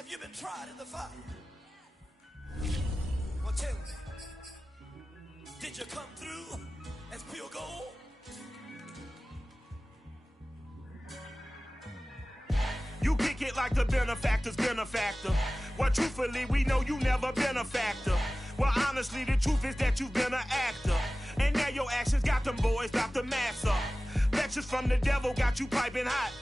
Have you been tried in the fire? Well, tell me, did you come through as pure gold? You kick it like the benefactor's benefactor. Well, truthfully, we know you never been a factor. Well, honestly, the truth is that you've been an actor. And now your actions got them boys about to mass up. Lectures from the devil got you piping hot.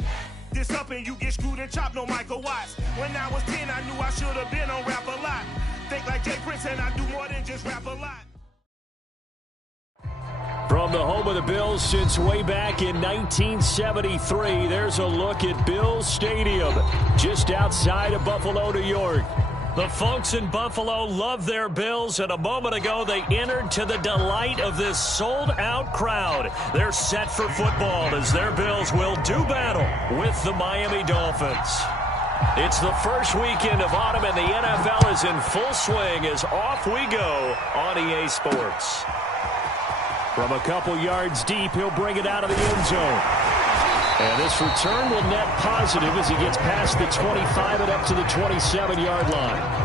This up and you get screwed and chopped, no Michael Watts. When I was 10, I knew I should have been on Rap a Lot. Think like Jay Prince and I do more than just rap a lot. From the home of the Bills since way back in 1973, there's a look at Bills Stadium, just outside of Buffalo, New York. The folks in Buffalo love their Bills, and a moment ago they entered to the delight of this sold-out crowd. They're set for football as their Bills will do battle with the Miami Dolphins. It's the first weekend of autumn, and the NFL is in full swing as off we go on EA Sports. From a couple yards deep, he'll bring it out of the end zone. And this return will net positive as he gets past the 25 and up to the 27-yard line.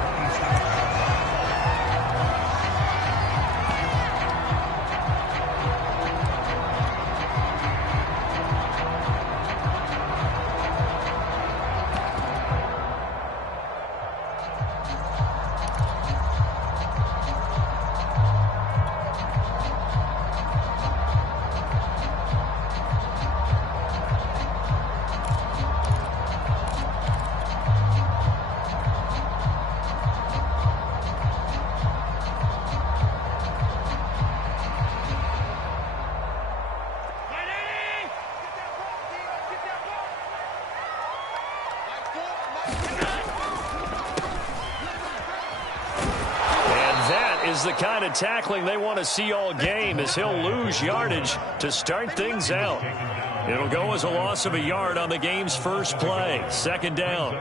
The kind of tackling they want to see all game as he'll lose yardage to start things out. It'll go as a loss of a yard on the game's first play. Second down.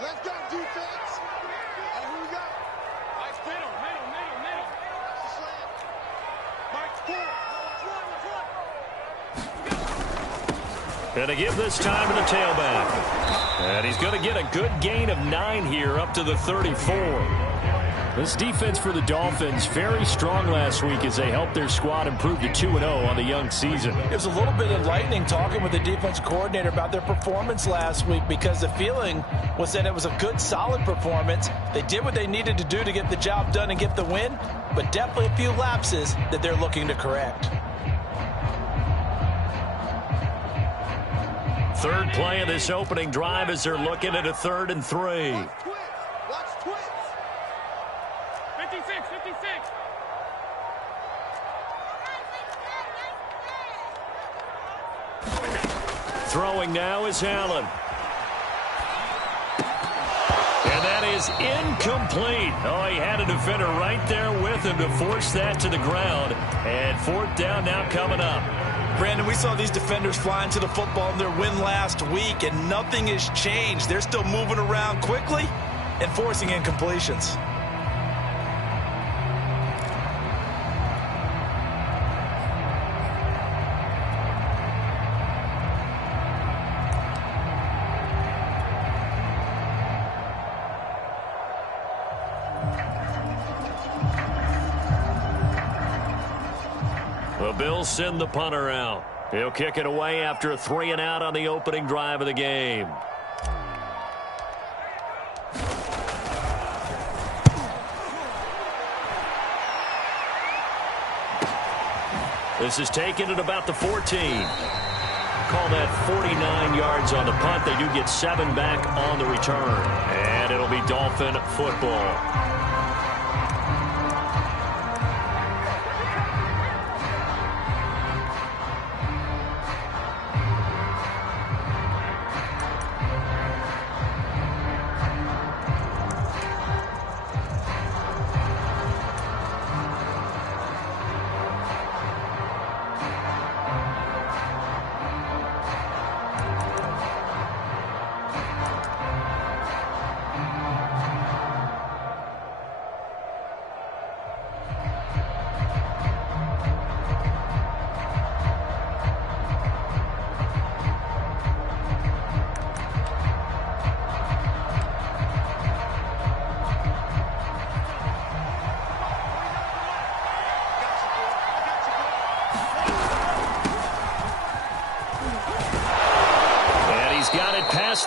Let's go, defense. And who we got? Nice middle. Mark 4. And to give this time to the tailback. And he's going to get a good gain of 9 here up to the 34. This defense for the Dolphins very strong last week as they helped their squad improve to 2-0 on the young season. It was a little bit enlightening talking with the defense coordinator about their performance last week because the feeling was that it was a good, solid performance. They did what they needed to do to get the job done and get the win, but definitely a few lapses that they're looking to correct. Third play of this opening drive as they're looking at a 3rd and 3. Watch twins. 56. Throwing now is Allen. And that is incomplete. Oh, he had a defender right there with him to force that to the ground. And 4th down now coming up. Brandon, we saw these defenders flying to the football in their win last week, and nothing has changed. They're still moving around quickly and forcing incompletions. The Bills send the punter out. He'll kick it away after a 3 and out on the opening drive of the game. This is taken at about the 14. Call that 49 yards on the punt. They do get 7 back on the return. And it'll be Dolphin football.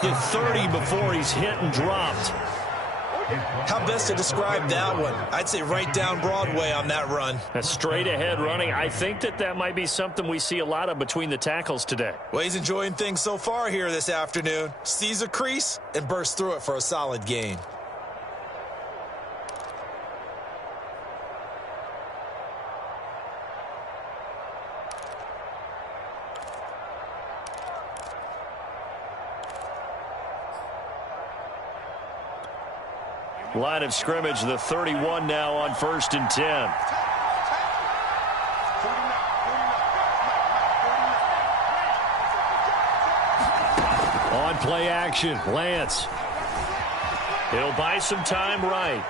the 30 before he's hit and dropped. How best to describe that one? I'd say right down Broadway on that run. A straight ahead running. I think that might be something we see a lot of between the tackles today. Well, he's enjoying things so far here this afternoon. Sees a crease and bursts through it for a solid gain. Line of scrimmage, the 31 now on 1st and 10. On play action, Lance. He'll buy some time right.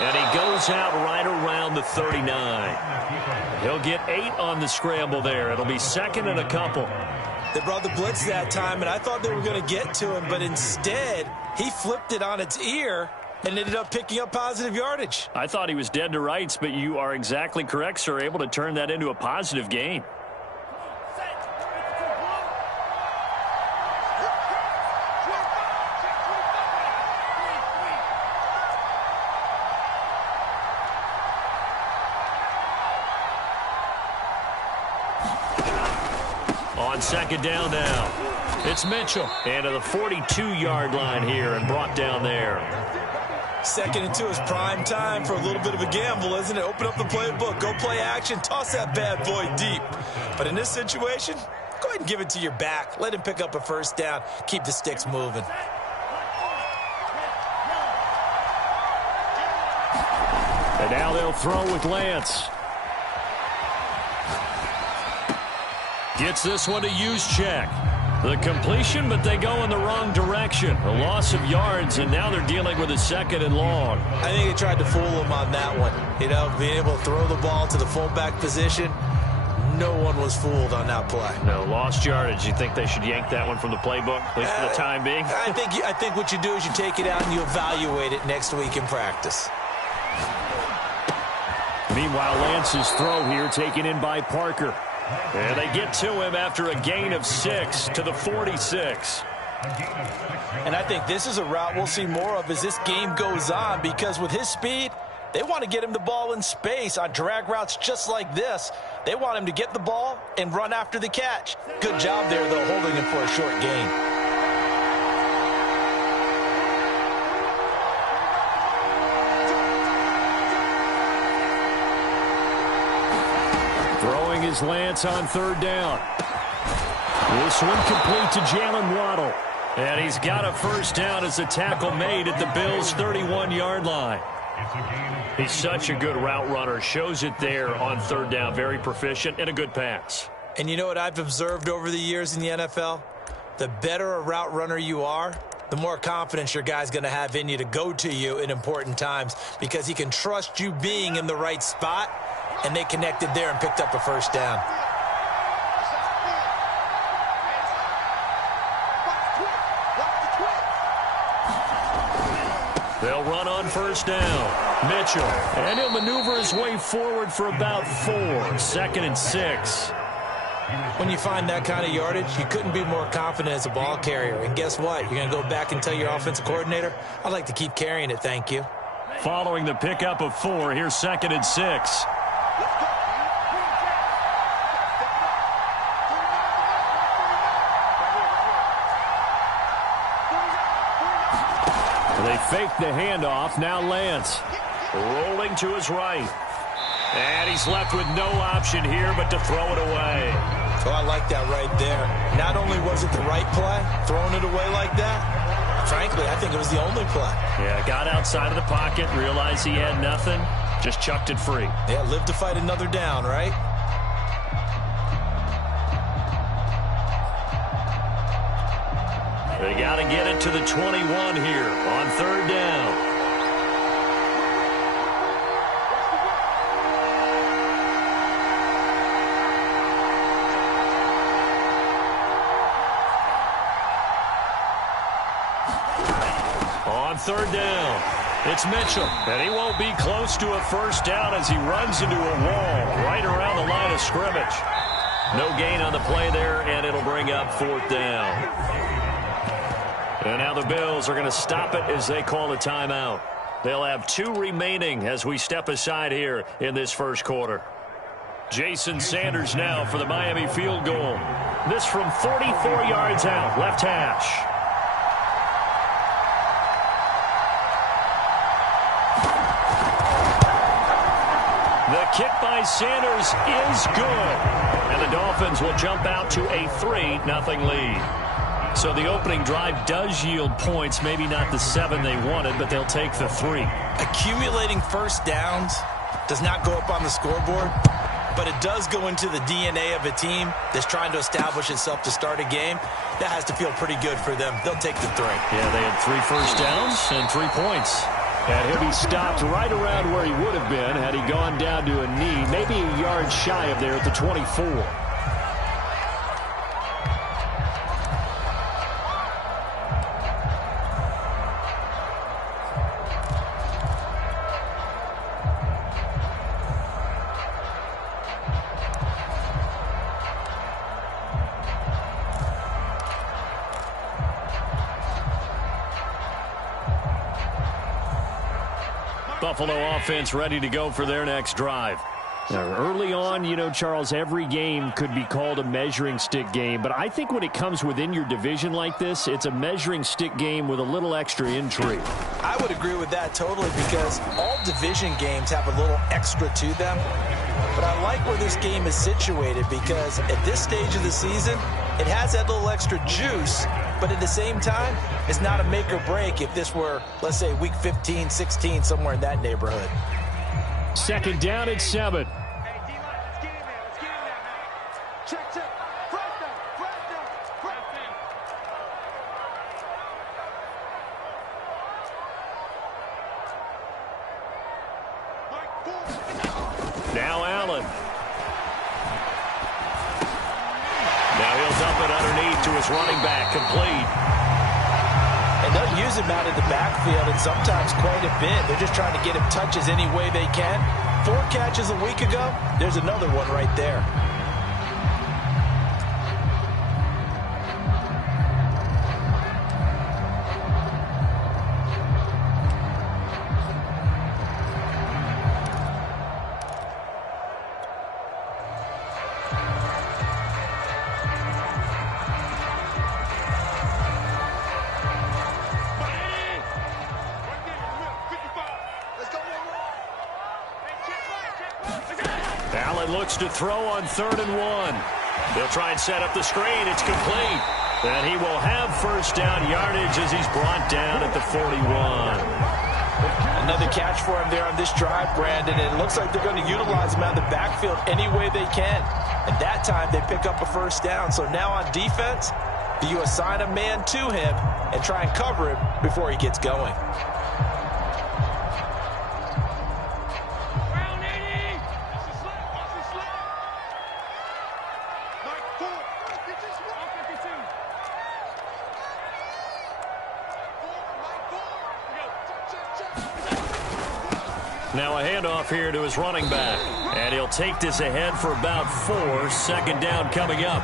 And he goes out right around the 39. He'll get 8 on the scramble there. It'll be 2nd and a couple. They brought the blitz that time, and I thought they were going to get to him, but instead, he flipped it on its ear and ended up picking up positive yardage. I thought he was dead to rights, but you are exactly correct, sir. Able to turn that into a positive gain. On 2nd down now, it's Mitchell. And to the 42-yard line here and brought down there. 2nd and 2 is prime time for a little bit of a gamble, isn't it? Open up the playbook, go play action, toss that bad boy deep. But in this situation, go ahead and give it to your back. Let him pick up a 1st down. Keep the sticks moving. And now they'll throw with Lance. Gets this one to Juszczyk. The completion, but they go in the wrong direction. A loss of yards, and now they're dealing with a 2nd and long. I think they tried to fool him on that one. You know, being able to throw the ball to the fullback position. No one was fooled on that play. No, lost yardage. You think they should yank that one from the playbook, at least for the time being? I think what you do is you take it out and you evaluate it next week in practice. Meanwhile, Lance's throw here taken in by Parker. And they get to him after a gain of 6 to the 46. And I think this is a route we'll see more of as this game goes on, because with his speed, they want to get him the ball in space on drag routes just like this. They want him to get the ball and run after the catch. Good job there, though, holding him for a short gain. Throwing is Lance on 3rd down. This one complete to Jalen Waddle. And he's got a 1st down as a tackle made at the Bills' 31-yard line. He's such a good route runner. Shows it there on 3rd down. Very proficient and a good pass. And you know what I've observed over the years in the NFL? The better a route runner you are, the more confidence your guy's going to have in you to go to you in important times, because he can trust you being in the right spot. And they connected there and picked up a 1st down. They'll run on 1st down. Mitchell. And he'll maneuver his way forward for about 4. 2nd and 6. When you find that kind of yardage, you couldn't be more confident as a ball carrier. And guess what? You're going to go back and tell your offensive coordinator, I'd like to keep carrying it, thank you. Following the pickup of 4, here's 2nd and 6. They fake the handoff. Now Lance rolling to his right. And he's left with no option here but to throw it away. Oh, I like that right there. Not only was it the right play, throwing it away like that, frankly, I think it was the only play. Yeah, got outside of the pocket, realized he had nothing, just chucked it free. Yeah, live to fight another down, right? They got to get it to the 21 here on 3rd down. On 3rd down, it's Mitchell. And he won't be close to a 1st down as he runs into a wall right around the line of scrimmage. No gain on the play there, and it'll bring up 4th down. And now the Bills are going to stop it as they call a timeout. They'll have 2 remaining as we step aside here in this first quarter. Jason Sanders now for the Miami field goal. This from 44 yards out, left hash. The kick by Sanders is good. And the Dolphins will jump out to a 3-0 lead. So the opening drive does yield points, maybe not the 7 they wanted, but they'll take the 3. Accumulating first downs does not go up on the scoreboard, but it does go into the DNA of a team that's trying to establish itself to start a game. That has to feel pretty good for them. They'll take the 3. Yeah, they had 3 first downs and 3 points. And he'll be stopped right around where he would have been had he gone down to a knee, maybe a yard shy of there at the 24. Buffalo offense ready to go for their next drive. Now, early on, you know, Charles, every game could be called a measuring stick game. But I think when it comes within your division like this, it's a measuring stick game with a little extra intrigue. I would agree with that totally because all division games have a little extra to them. But I like where this game is situated because at this stage of the season, it has that little extra juice. But at the same time, it's not a make or break if this were, let's say, week 15, 16, somewhere in that neighborhood. Second down at 7. Hey, D-line, let's get in there. Let's get in there, man. Check, check. Front down, front down, front down. Mike, forward. Now Allen. Now he'll dump it underneath to his running back, complete. And they'll use him out in the backfield and sometimes quite a bit. They're just trying to get him touches any way they can. 4 catches a week ago. There's another one right there. Looks to throw on 3rd and 1. They'll try and set up the screen. It's complete. And he will have first down yardage as he's brought down at the 41. Another catch for him there on this drive, Brandon. And it looks like they're going to utilize him out of the backfield any way they can. And that time they pick up a first down. So now on defense, do you assign a man to him and try and cover him before he gets going? Now a handoff here to his running back. And he'll take this ahead for about 4. Second down coming up.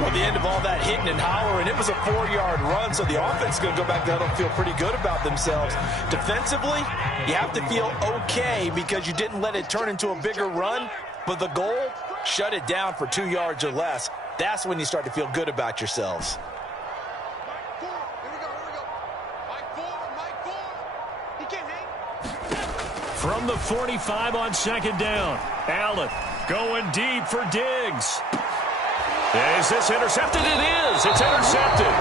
Well, the end of all that hitting and hollering, it was a 4-yard run, so the offense is going to go back there and feel pretty good about themselves. Defensively, you have to feel okay because you didn't let it turn into a bigger run, but the goal, shut it down for 2 yards or less. That's when you start to feel good about yourselves. From the 45 on second down, Allen going deep for Diggs. Is this intercepted? It is. It's intercepted.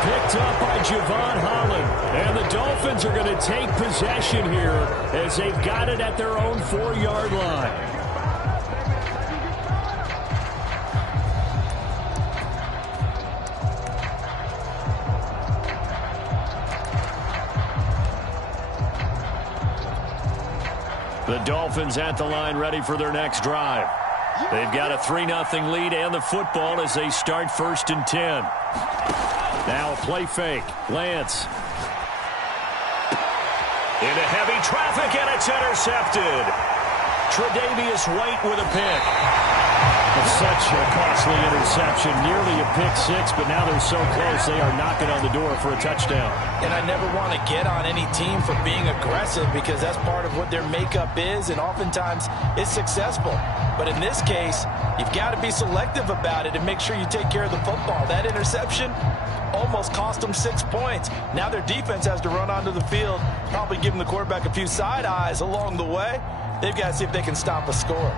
Picked up by Javon Holland. And the Dolphins are going to take possession here as they've got it at their own 4-yard line. The Dolphins at the line ready for their next drive. They've got a 3-0 lead and the football as they start 1st and 10. Now a play fake. Lance. Into heavy traffic and it's intercepted. Tre'Davious White with a pick. Such a costly interception, nearly a pick six, but now they're so close they are knocking on the door for a touchdown. And I never want to get on any team for being aggressive because that's part of what their makeup is, and oftentimes it's successful. But in this case, you've got to be selective about it and make sure you take care of the football. That interception almost cost them 6 points. Now their defense has to run onto the field, probably giving the quarterback a few side eyes along the way. They've got to see if they can stop a score.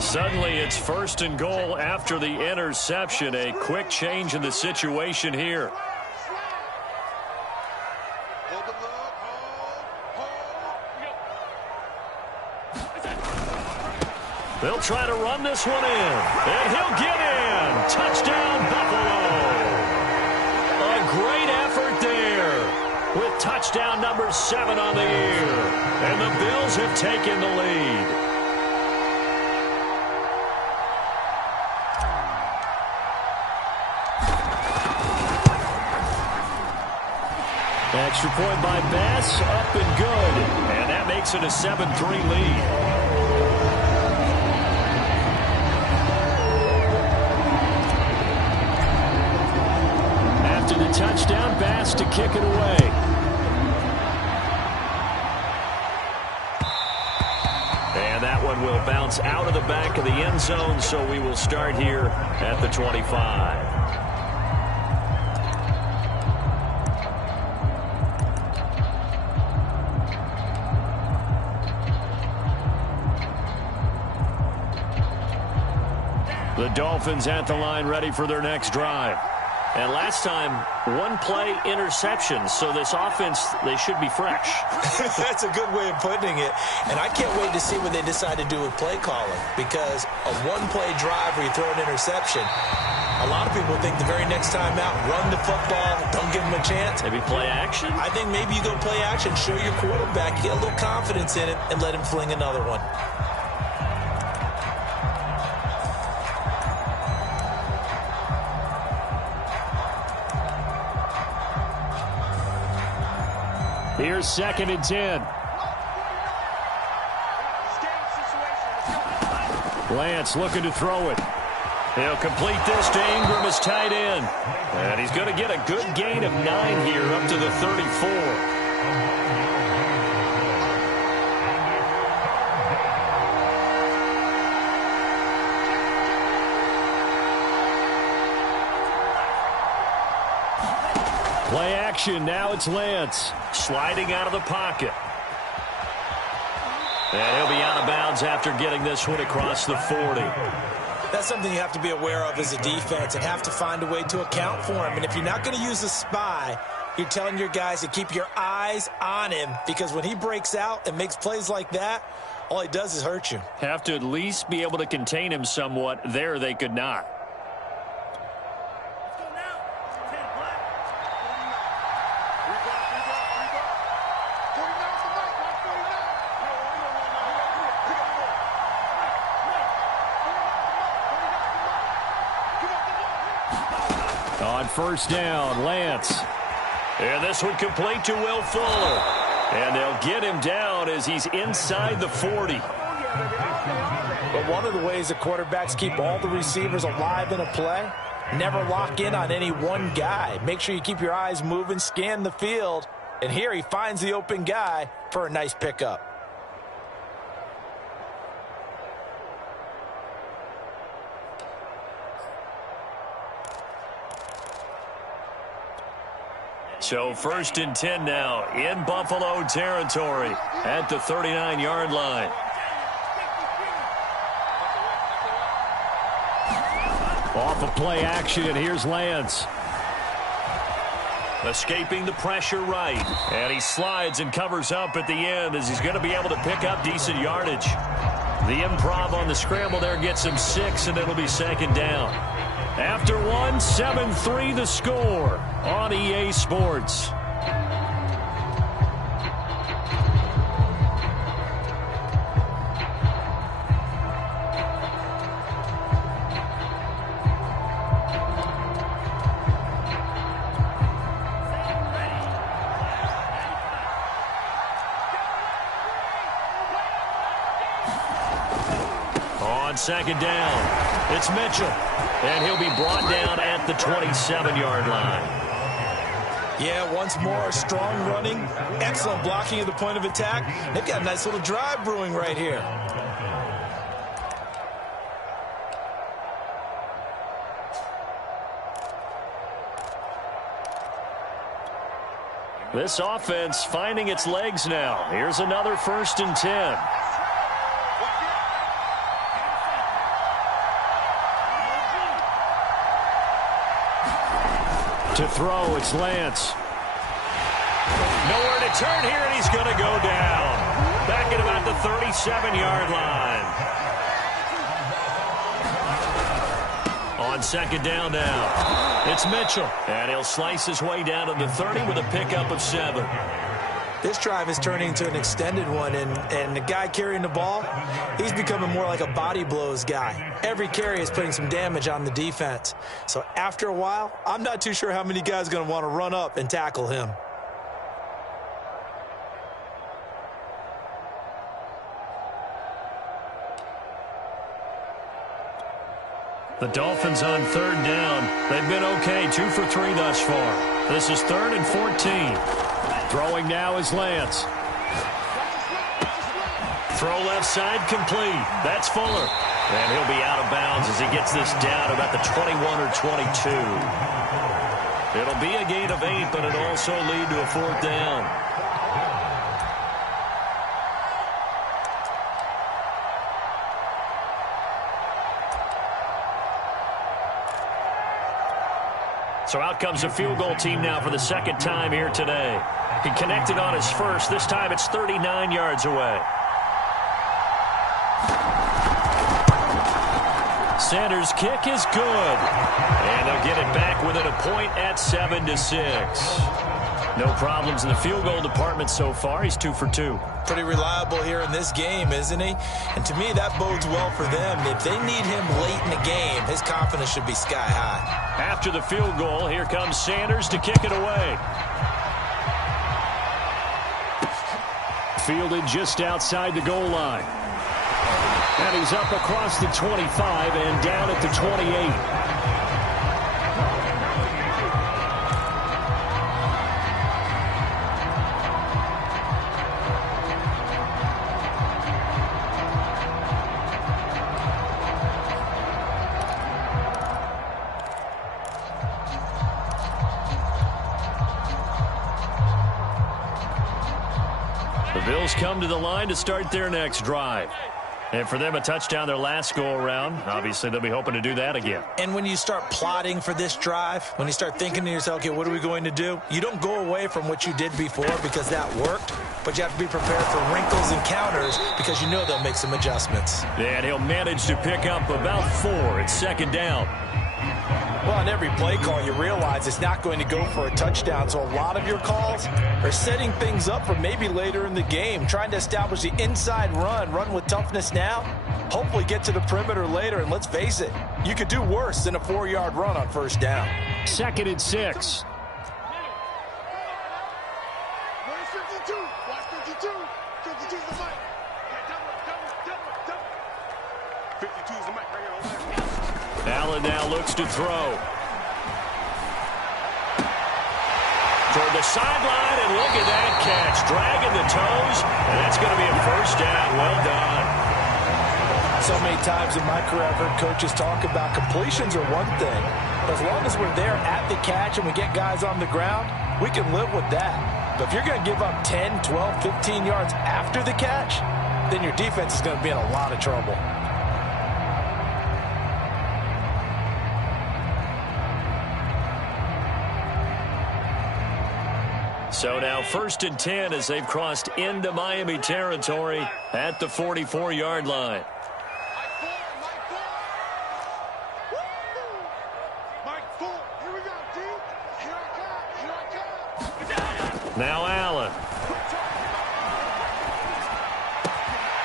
Suddenly it's 1st and goal after the interception. A quick change in the situation here. They'll try to run this one in, and he'll get in. Touchdown, Buffalo. A great effort there with touchdown number 7 on the year. And the Bills have taken the lead. Extra point by Bass, up and good. And that makes it a 7-3 lead. After the touchdown, Bass to kick it away. And that one will bounce out of the back of the end zone, so we will start here at the 25. The Dolphins at the line ready for their next drive. And last time, 1-play interception. So this offense, they should be fresh. That's a good way of putting it. And I can't wait to see what they decide to do with play calling. Because a 1-play drive where you throw an interception, a lot of people think the very next time out, run the football, don't give them a chance. Maybe play action? I think maybe you go play action, show your quarterback, get a little confidence in it, and let him fling another one. Here's 2nd and 10. Lance looking to throw it. He'll complete this to Ingram as tight end. And he's going to get a good gain of 9 here up to the 34. Play action, now it's Lance. Sliding out of the pocket. And he'll be out of bounds after getting this one across the 40. That's something you have to be aware of as a defense and have to find a way to account for him. And if you're not going to use a spy, you're telling your guys to keep your eyes on him, because when he breaks out and makes plays like that, all he does is hurt you. Have to at least be able to contain him somewhat. There they could not. On 1st down, Lance. And this one complete to Will Fuller. And they'll get him down as he's inside the 40. But one of the ways that quarterbacks keep all the receivers alive in a play, never lock in on any one guy. Make sure you keep your eyes moving, scan the field. And here he finds the open guy for a nice pickup. So 1st and 10 now in Buffalo territory at the 39-yard line. Off of play action, and here's Lance. Escaping the pressure right. And he slides and covers up at the end as he's going to be able to pick up decent yardage. The improv on the scramble there gets him 6, and it'll be 2nd down. After 1, 7-3 the score on EA Sports. second down. It's Mitchell, and he'll be brought down at the 27-yard line. Yeah, once more, strong running, excellent blocking at the point of attack. They've got a nice little drive brewing right here. This offense finding its legs now. Here's another 1st and 10. To throw, it's Lance. Nowhere to turn here, and he's going to go down. Back at about the 37-yard line. On second down now, it's Mitchell. And he'll slice his way down to the 30 with a pickup of 7. This drive is turning into an extended one, and the guy carrying the ball, he's becoming more like a body blows guy. Every carry is putting some damage on the defense. So after a while, I'm not too sure how many guys are going to want to run up and tackle him. The Dolphins on 3rd down. They've been okay, 2 for 3 thus far. This is 3rd and 14. Throwing now is Lance. Throw left side complete. That's Fuller. And he'll be out of bounds as he gets this down about the 21 or 22. It'll be a gain of 8, but it'll also lead to a 4th down. So out comes a field goal team now for the 2nd time here today. He connected on his first. This time it's 39 yards away. Sanders' kick is good. And they'll get it back within a point at 7-6. No problems in the field goal department so far. He's 2 for 2. Pretty reliable here in this game, isn't he? And to me, that bodes well for them. If they need him late in the game, his confidence should be sky high. After the field goal, here comes Sanders to kick it away. Fielded just outside the goal line. And he's up across the 25 and down at the 28. The Bills come to the line to start their next drive. And for them, a touchdown their last go-around. Obviously, they'll be hoping to do that again. And when you start plotting for this drive, when you start thinking to yourself, okay, what are we going to do? You don't go away from what you did before because that worked, but you have to be prepared for wrinkles and counters because you know they'll make some adjustments. And he'll manage to pick up about 4. It's 2nd down. Well, on every play call, you realize it's not going to go for a touchdown. So a lot of your calls are setting things up for maybe later in the game, trying to establish the inside run with toughness now, hopefully get to the perimeter later. And let's face it, you could do worse than a 4-yard run on 1st down. 2nd and 6. Where's 52? Watch 52. 52 is the mic. 52 is the mic right here. Allen now looks to throw. Toward the sideline, and look at that catch. Dragging the toes, and that's going to be a 1st down. Well done. So many times in my career, I've heard coaches talk about completions are one thing. But as long as we're there at the catch and we get guys on the ground, we can live with that. But if you're going to give up 10, 12, 15 yards after the catch, then your defense is going to be in a lot of trouble. So now 1st and 10 as they've crossed into Miami territory at the 44-yard line. Now Allen.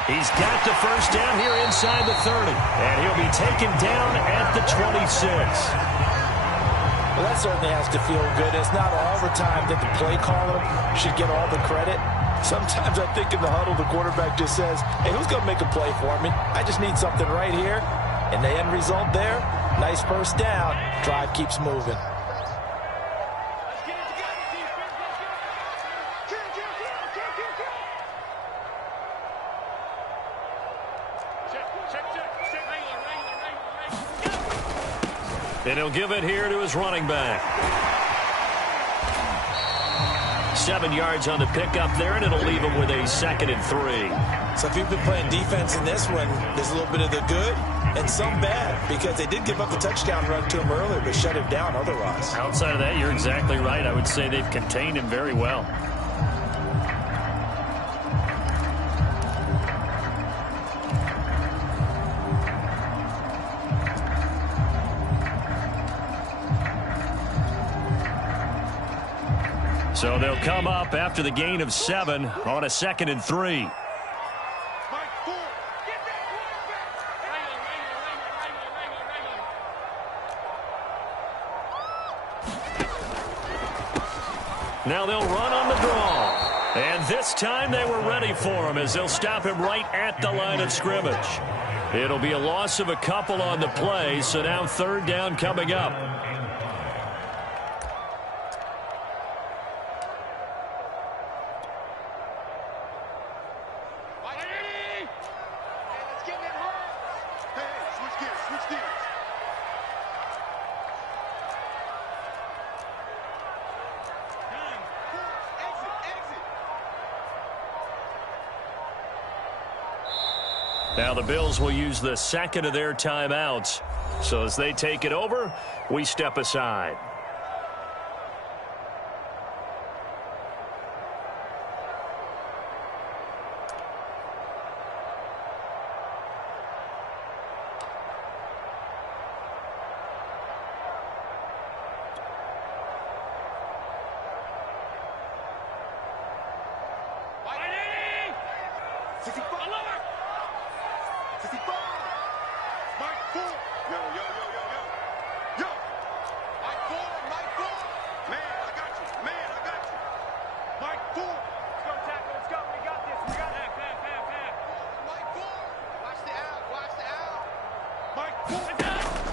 He's got the 1st down here inside the 30. And he'll be taken down at the 26. Well, that certainly has to feel good. It's not all the time that the play caller should get all the credit. Sometimes I think in the huddle, the quarterback just says, hey, who's going to make a play for me? I just need something right here. And the end result there, nice first down. Drive keeps moving. And he'll give it here to his running back. 7 yards on the pickup there, and it'll leave him with a 2nd and 3. So if you've been playing defense in this one, there's a little bit of the good and some bad, because they did give up the touchdown run to him earlier, but shut him down otherwise. Outside of that, you're exactly right. I would say they've contained him very well. So they'll come up after the gain of 7 on a 2nd and 3. Now they'll run on the draw. And this time they were ready for him as they'll stop him right at the line of scrimmage. It'll be a loss of a couple on the play, so now 3rd down coming up. Now the Bills will use the 2nd of their timeouts. So as they take it over, we step aside.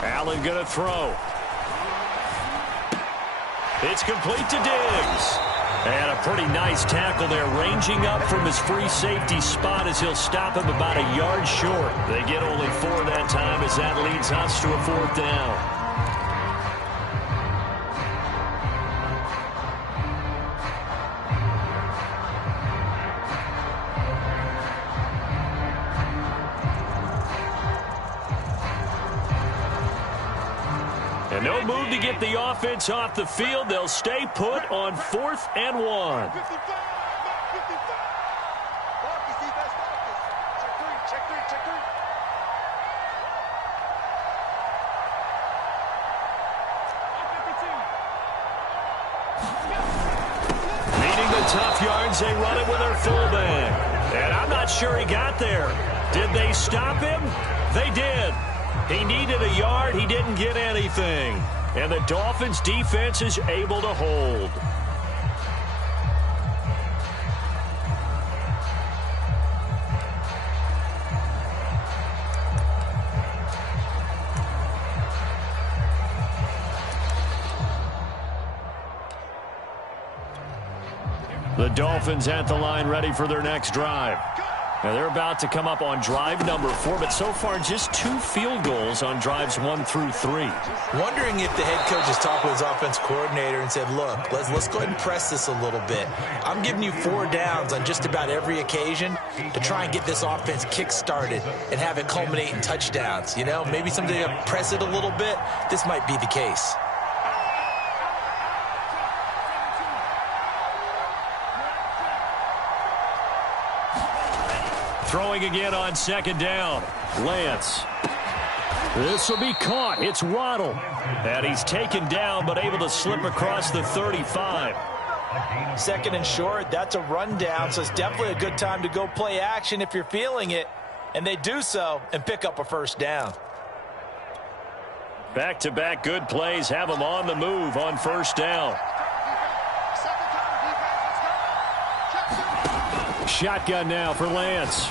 Allen going to throw. It's complete to Diggs. And a pretty nice tackle there, ranging up from his free safety spot as he'll stop him about a yard short. They get only 4 that time as that leads us to a 4th down. And no move to get the offense off the field. They'll stay put on 4th and 1. Needing the tough yards, they run it with their fullback. And I'm not sure he got there. Did they stop him? They did. He needed a yard. He didn't get anything. And the Dolphins' defense is able to hold. The Dolphins at the line ready for their next drive. Now they're about to come up on drive number 4, but so far just 2 field goals on drives 1 through 3. Wondering if the head coach has talked with his offense coordinator and said, look, let's go ahead and press this a little bit. I'm giving you 4 downs on just about every occasion to try and get this offense kick-started and have it culminate in touchdowns. You know, maybe something to press it a little bit. This might be the case. Throwing again on 2nd down. Lance. This will be caught. It's Waddle. And he's taken down but able to slip across the 35. 2nd and short. That's a rundown, so it's definitely a good time to go play action if you're feeling it. And they do so and pick up a 1st down. Back-to-back good plays have them on the move on first down. Shotgun now for Lance.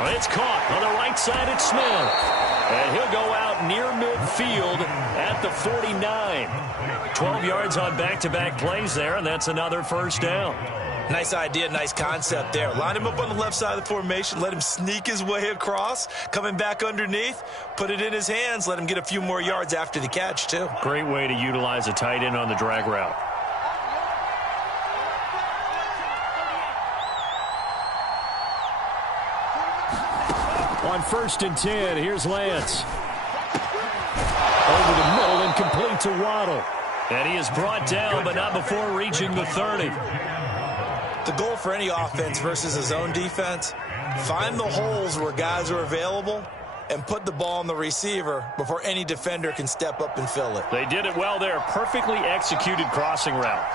It's caught on the right side. It's Smith. And he'll go out near midfield at the 49. 12 yards on back-to-back plays there, and that's another first down. Nice idea, nice concept there. Line him up on the left side of the formation. Let him sneak his way across. Coming back underneath. Put it in his hands. Let him get a few more yards after the catch, too. Great way to utilize a tight end on the drag route. On 1st and 10, here's Lance. Over the middle and complete to Waddle. And he is brought down, but not before reaching the 30. The goal for any offense versus a zone defense, find the holes where guys are available and put the ball on the receiver before any defender can step up and fill it. They did it well there. Perfectly executed crossing route.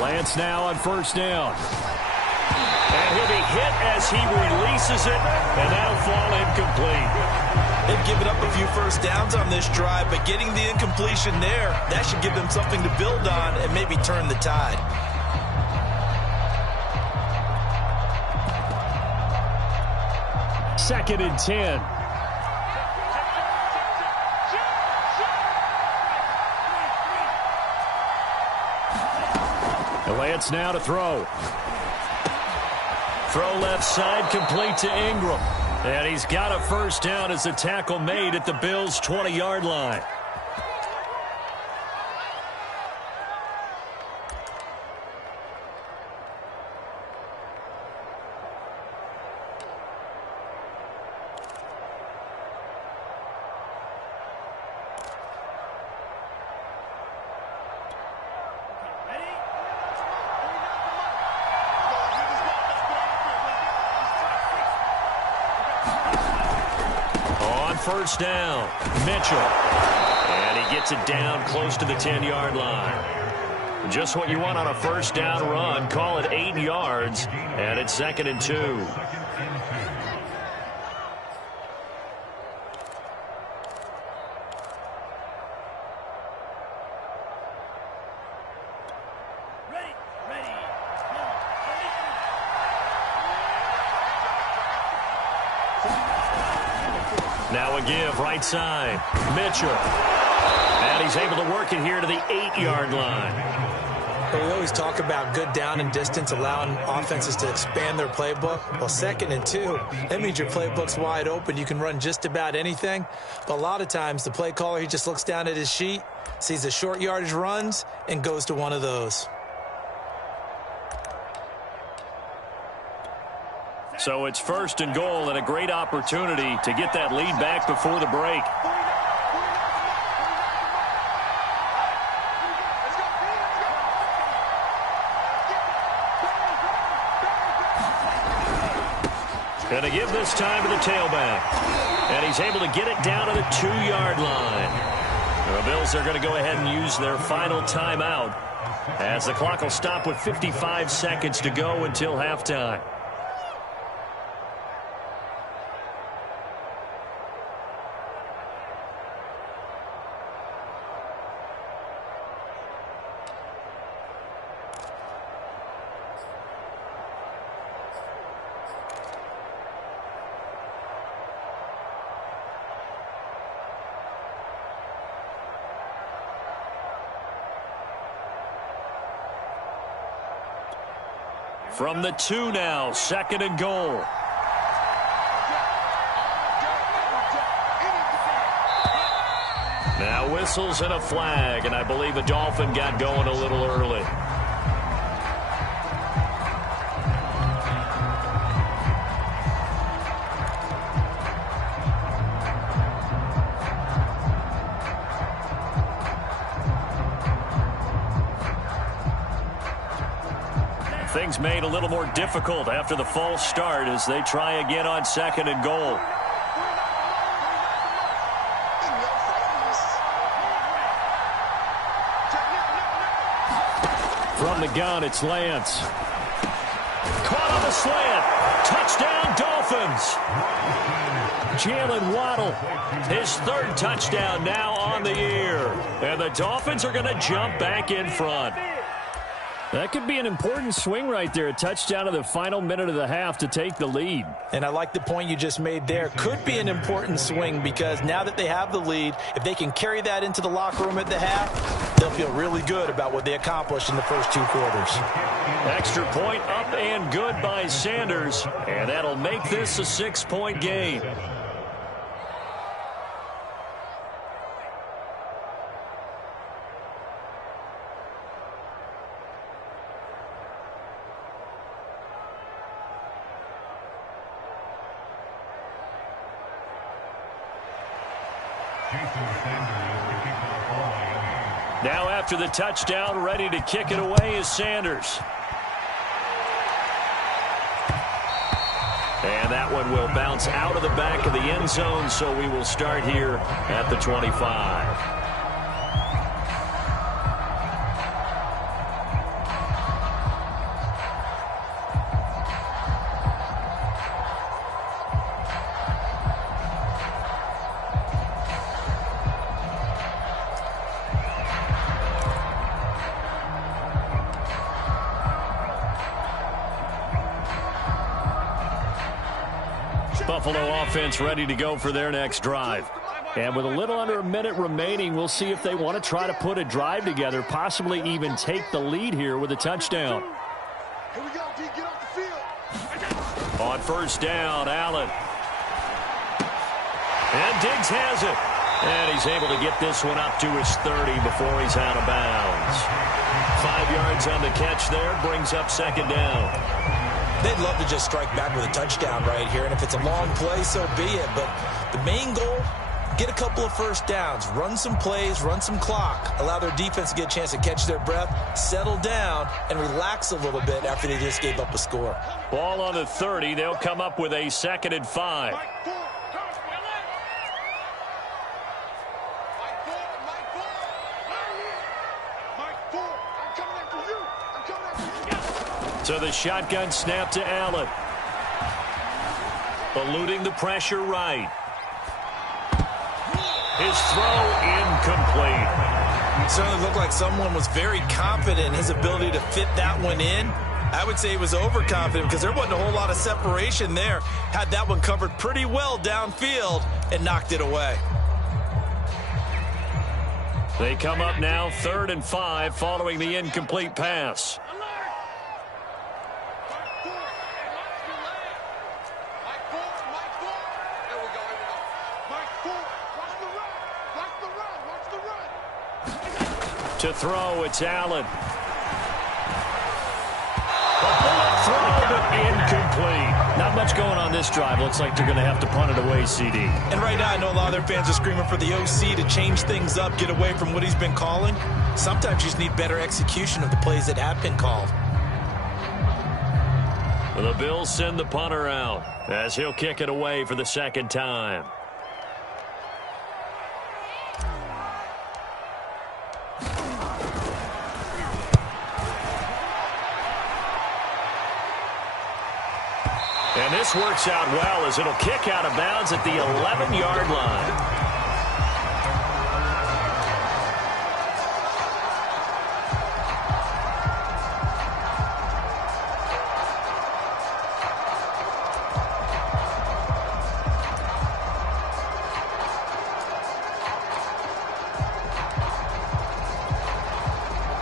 Lance now on first down. And he'll be hit as he releases it, and that'll fall incomplete. They've given up a few first downs on this drive, but getting the incompletion there, that should give them something to build on and maybe turn the tide. Second and 10. Lance now to throw. Throw left side, complete to Ingram. And he's got a first down as the tackle made at the Bills' 20-yard line. First down, Mitchell. And he gets it down close to the 10-yard line. Just what you want on a first down run. Call it 8 yards, and it's 2nd and 2. Now a give, right side, Mitchell. And he's able to work it here to the 8-yard line. Well, we always talk about good down and distance, allowing offenses to expand their playbook. Well, 2nd and 2, that means your playbook's wide open. You can run just about anything. But a lot of times, the play caller, he just looks down at his sheet, sees the short yardage runs, and goes to one of those. So it's 1st and goal and a great opportunity to get that lead back before the break. Going to give this time to the tailback. And he's able to get it down to the 2-yard line. The Bills are going to go ahead and use their final timeout as the clock will stop with 55 seconds to go until halftime. From the 2 now, 2nd and goal. Now whistles and a flag, and I believe a Dolphin got going a little early. Things made a little more difficult after the false start as they try again on 2nd and goal. From the gun. It's Lance. Caught on the slant. Touchdown, Dolphins. Jalen Waddle, his third touchdown now on the year. And the Dolphins are going to jump back in front. That could be an important swing right there. A touchdown of the final minute of the half to take the lead. And I like the point you just made there. Could be an important swing because now that they have the lead, if they can carry that into the locker room at the half, they'll feel really good about what they accomplished in the first 2 quarters. Extra point up and good by Sanders. And that'll make this a 6-point game. Now after the touchdown, ready to kick it away is Sanders. And that one will bounce out of the back of the end zone, so we will start here at the 25. Buffalo offense ready to go for their next drive. And with a little under a minute remaining, we'll see if they want to try to put a drive together, possibly even take the lead here with a touchdown. Here we go, D, get off the field. On first down, Allen. And Diggs has it. And he's able to get this one up to his 30 before he's out of bounds. 5 yards on the catch there, brings up second down. They'd love to just strike back with a touchdown right here, and if it's a long play, so be it. But the main goal, get a couple of first downs, run some plays, run some clock, allow their defense to get a chance to catch their breath, settle down, and relax a little bit after they just gave up a score. Ball on the 30. They'll come up with a 2nd and 5. So the shotgun snap to Allen. Eluding the pressure right. His throw incomplete. It certainly looked like someone was very confident in his ability to fit that one in. I would say he was overconfident because there wasn't a whole lot of separation there. Had that one covered pretty well downfield and knocked it away. They come up now 3rd and 5 following the incomplete pass. To throw, it's Allen. A bullet throw, but incomplete. Not much going on this drive. Looks like they're going to have to punt it away, CD. And right now, I know a lot of their fans are screaming for the OC to change things up, get away from what he's been calling. Sometimes you just need better execution of the plays that have been called. The Bills send the punter out as he'll kick it away for the 2nd time. And this works out well as it'll kick out of bounds at the 11-yard line.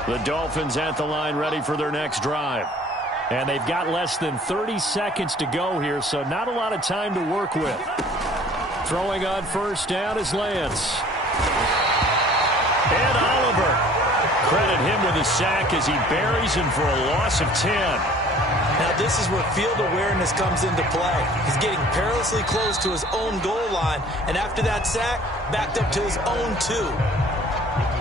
The Dolphins at the line ready for their next drive. And they've got less than 30 seconds to go here, so not a lot of time to work with. Throwing on first down is Lance. And Oliver. Credit him with a sack as he buries him for a loss of 10. Now this is where field awareness comes into play. He's getting perilously close to his own goal line, and after that sack, backed up to his own 2.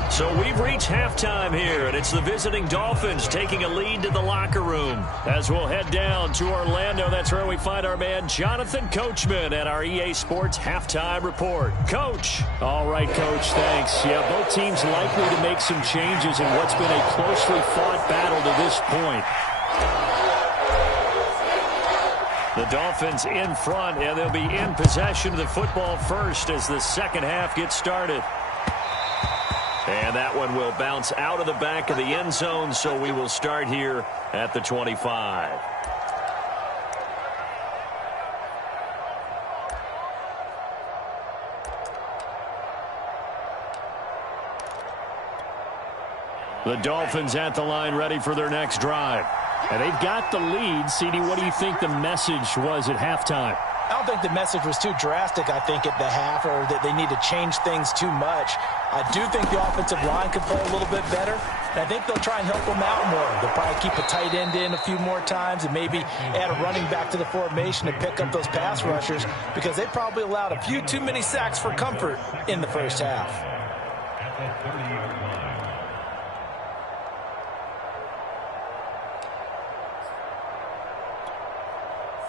So we've reached halftime here, and it's the visiting Dolphins taking a lead to the locker room. As we'll head down to Orlando, that's where we find our man Jonathan Coachman at our EA Sports Halftime Report. Coach. All right, Coach, thanks. Yeah, both teams likely to make some changes in what's been a closely fought battle to this point. The Dolphins in front, and they'll be in possession of the football first as the second half gets started. And that one will bounce out of the back of the end zone, so we will start here at the 25. The Dolphins at the line ready for their next drive. And they've got the lead. CD, what do you think the message was at halftime? I don't think the message was too drastic, I think, at the half, or that they need to change things too much. I do think the offensive line could play a little bit better, and I think they'll try and help them out more. They'll probably keep a tight end in a few more times and maybe add a running back to the formation to pick up those pass rushers, because they probably allowed a few too many sacks for comfort in the first half.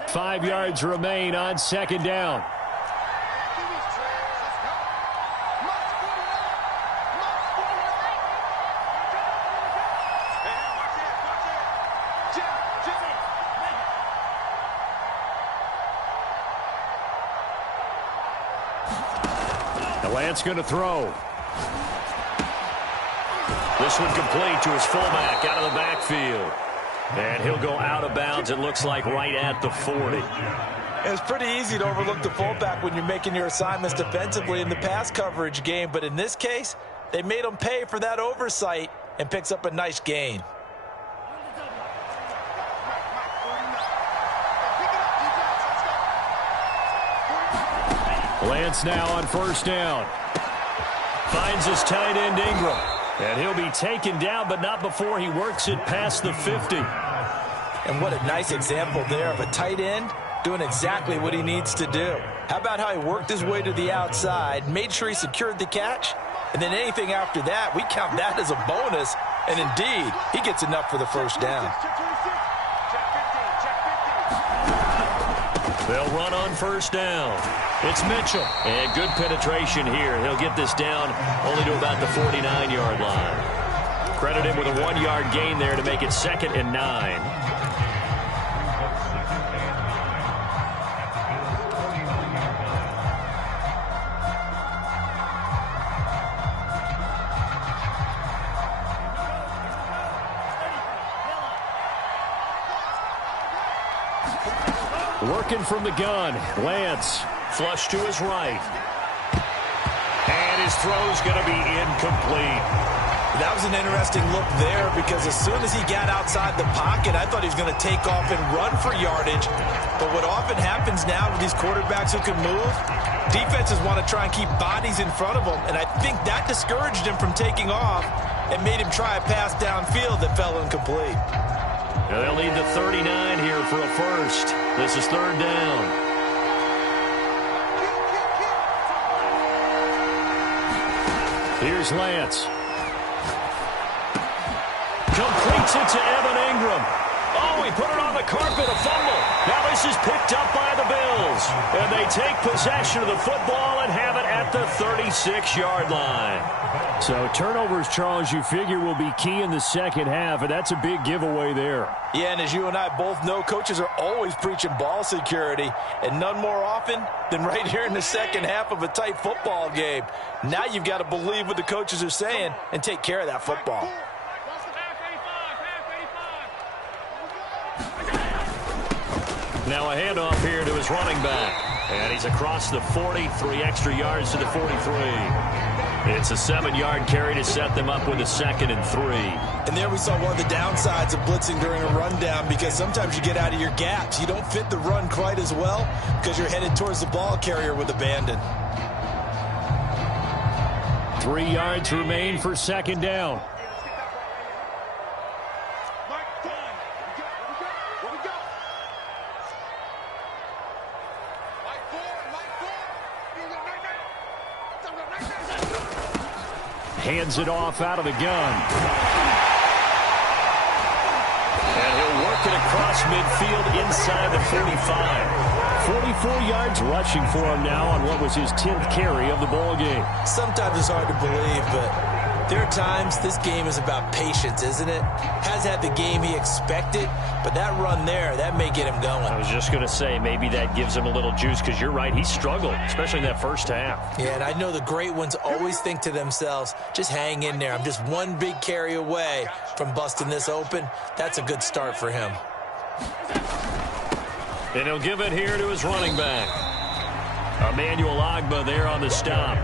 5 yards remain on second down. Lance going to throw. This one complete to his fullback out of the backfield. And he'll go out of bounds, it looks like, right at the 40. It's pretty easy to overlook the fullback when you're making your assignments defensively in the pass coverage game. But in this case, they made him pay for that oversight and picks up a nice gain. Lance now on first down. Finds his tight end Ingram. And he'll be taken down, but not before he works it past the 50. And what a nice example there of a tight end doing exactly what he needs to do. How about how he worked his way to the outside, made sure he secured the catch, and then anything after that, we count that as a bonus. And indeed, he gets enough for the first down. They'll run on first down. It's Mitchell. And good penetration here. He'll get this down only to about the 49-yard line. Credit him with a 1-yard gain there to make it 2nd and 9. Working from the gun, Lance. Flush to his right. And his throw's going to be incomplete. That was an interesting look there, because as soon as he got outside the pocket, I thought he was going to take off and run for yardage. But what often happens now with these quarterbacks who can move, defenses want to try and keep bodies in front of them. And I think that discouraged him from taking off and made him try a pass downfield that fell incomplete. Now they'll lead the 39 here for a first. This is 3rd down. Here's Lance. Completes it to Evan Ingram. Oh, he put it on the carpet, a fumble. Now this is picked up by the Bills. And they take possession of the football and have it at the 36-yard line. So turnovers, Charles, you figure will be key in the second half, and that's a big giveaway there. Yeah, and as you and I both know, coaches are always preaching ball security, and none more often than right here in the second half of a tight football game. Now you've got to believe what the coaches are saying and take care of that football. Now a handoff here to his running back. And he's across the 40, 3 extra yards to the 43. It's a 7-yard carry to set them up with a 2nd and 3. And there we saw one of the downsides of blitzing during a rundown, because sometimes you get out of your gaps. You don't fit the run quite as well because you're headed towards the ball carrier with abandon. 3 yards remain for 2nd down. hands it off out of the gun. And he'll work it across midfield inside the 45. 44 yards rushing for him now on what was his 10th carry of the ball game. Sometimes it's hard to believe, but there are times this game is about patience, isn't it? Has had the game he expected, but that run there, that may get him going. I was just going to say, maybe that gives him a little juice, because you're right, he struggled, especially in that first half. Yeah, and I know the great ones always think to themselves, just hang in there. I'm just one big carry away from busting this open. That's a good start for him. And he'll give it here to his running back. Emmanuel Ogbah there on the stop.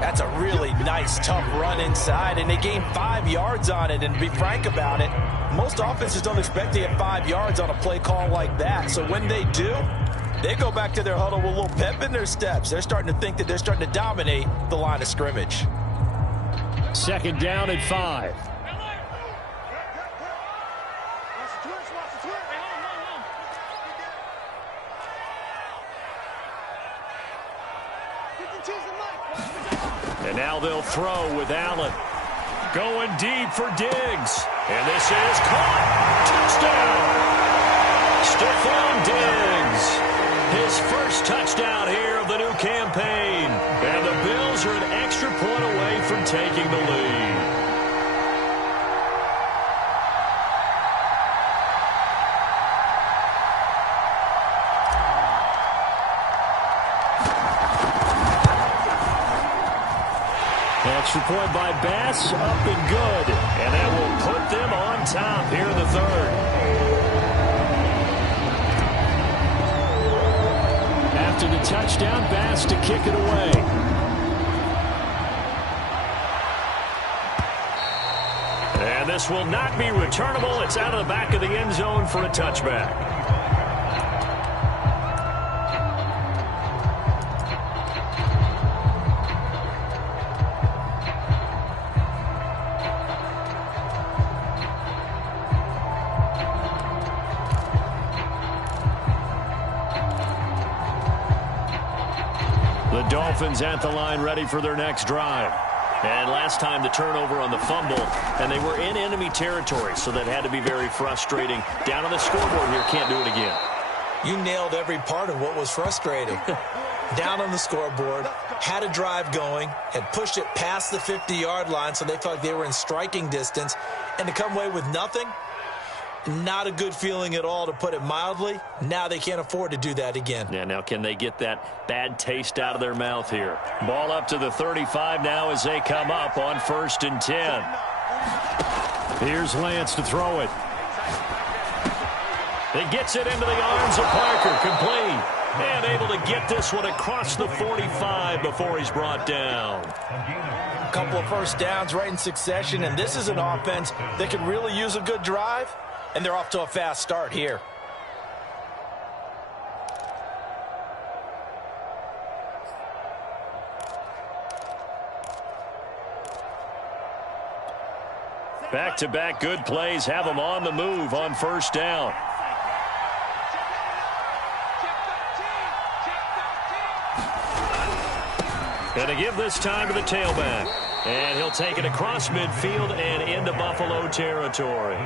That's a really nice, tough run inside, and they gained 5 yards on it. And to be frank about it, most offenses don't expect to get 5 yards on a play call like that. So when they do, they go back to their huddle with a little pep in their steps. They're starting to think that they're starting to dominate the line of scrimmage. Second down at 5. And now they'll throw with Allen. Going deep for Diggs. And this is caught. Touchdown. Stephon Diggs. His first touchdown here of the new campaign. And the Bills are an extra point away from taking the lead. Extra point by Bass, up and good. And that will put them on top here in the third. After the touchdown, Bass to kick it away. And this will not be returnable. It's out of the back of the end zone for a touchback. Dolphins at the line ready for their next drive. And last time the turnover on the fumble, and they were in enemy territory, so that had to be very frustrating. Down on the scoreboard here, can't do it again. You nailed every part of what was frustrating. Down on the scoreboard, had a drive going, had pushed it past the 50-yard line, so they felt like they were in striking distance, and to come away with nothing, not a good feeling at all, to put it mildly. Now they can't afford to do that again. Yeah, now can they get that bad taste out of their mouth here? Ball up to the 35 now as they come up on 1st and 10. Here's Lance to throw it. He gets it into the arms of Parker, complete. And able to get this one across the 45 before he's brought down. A couple of first downs right in succession, and this is an offense that could really use a good drive. And they're off to a fast start here. Back-to-back good plays have them on the move on 1st down. And to give this time to the tailback. And he'll take it across midfield and into Buffalo territory.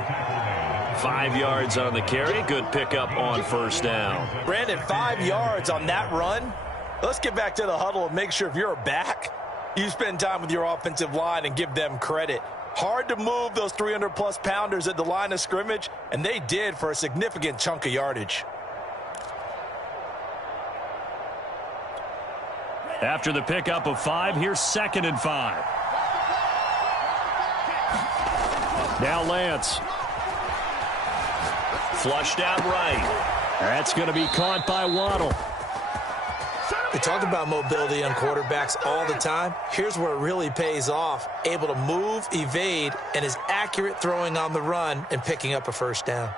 5 yards on the carry. Good pickup on 1st down. Brandon, 5 yards on that run. Let's get back to the huddle and make sure if you're a back, you spend time with your offensive line and give them credit. Hard to move those 300-plus pounders at the line of scrimmage, and they did for a significant chunk of yardage. After the pickup of 5, here's 2nd and 5. Now Lance. Flushed out right. That's going to be caught by Waddle. We talk about mobility on quarterbacks all the time. Here's where it really pays off. Able to move, evade, and is accurate throwing on the run and picking up a 1st down.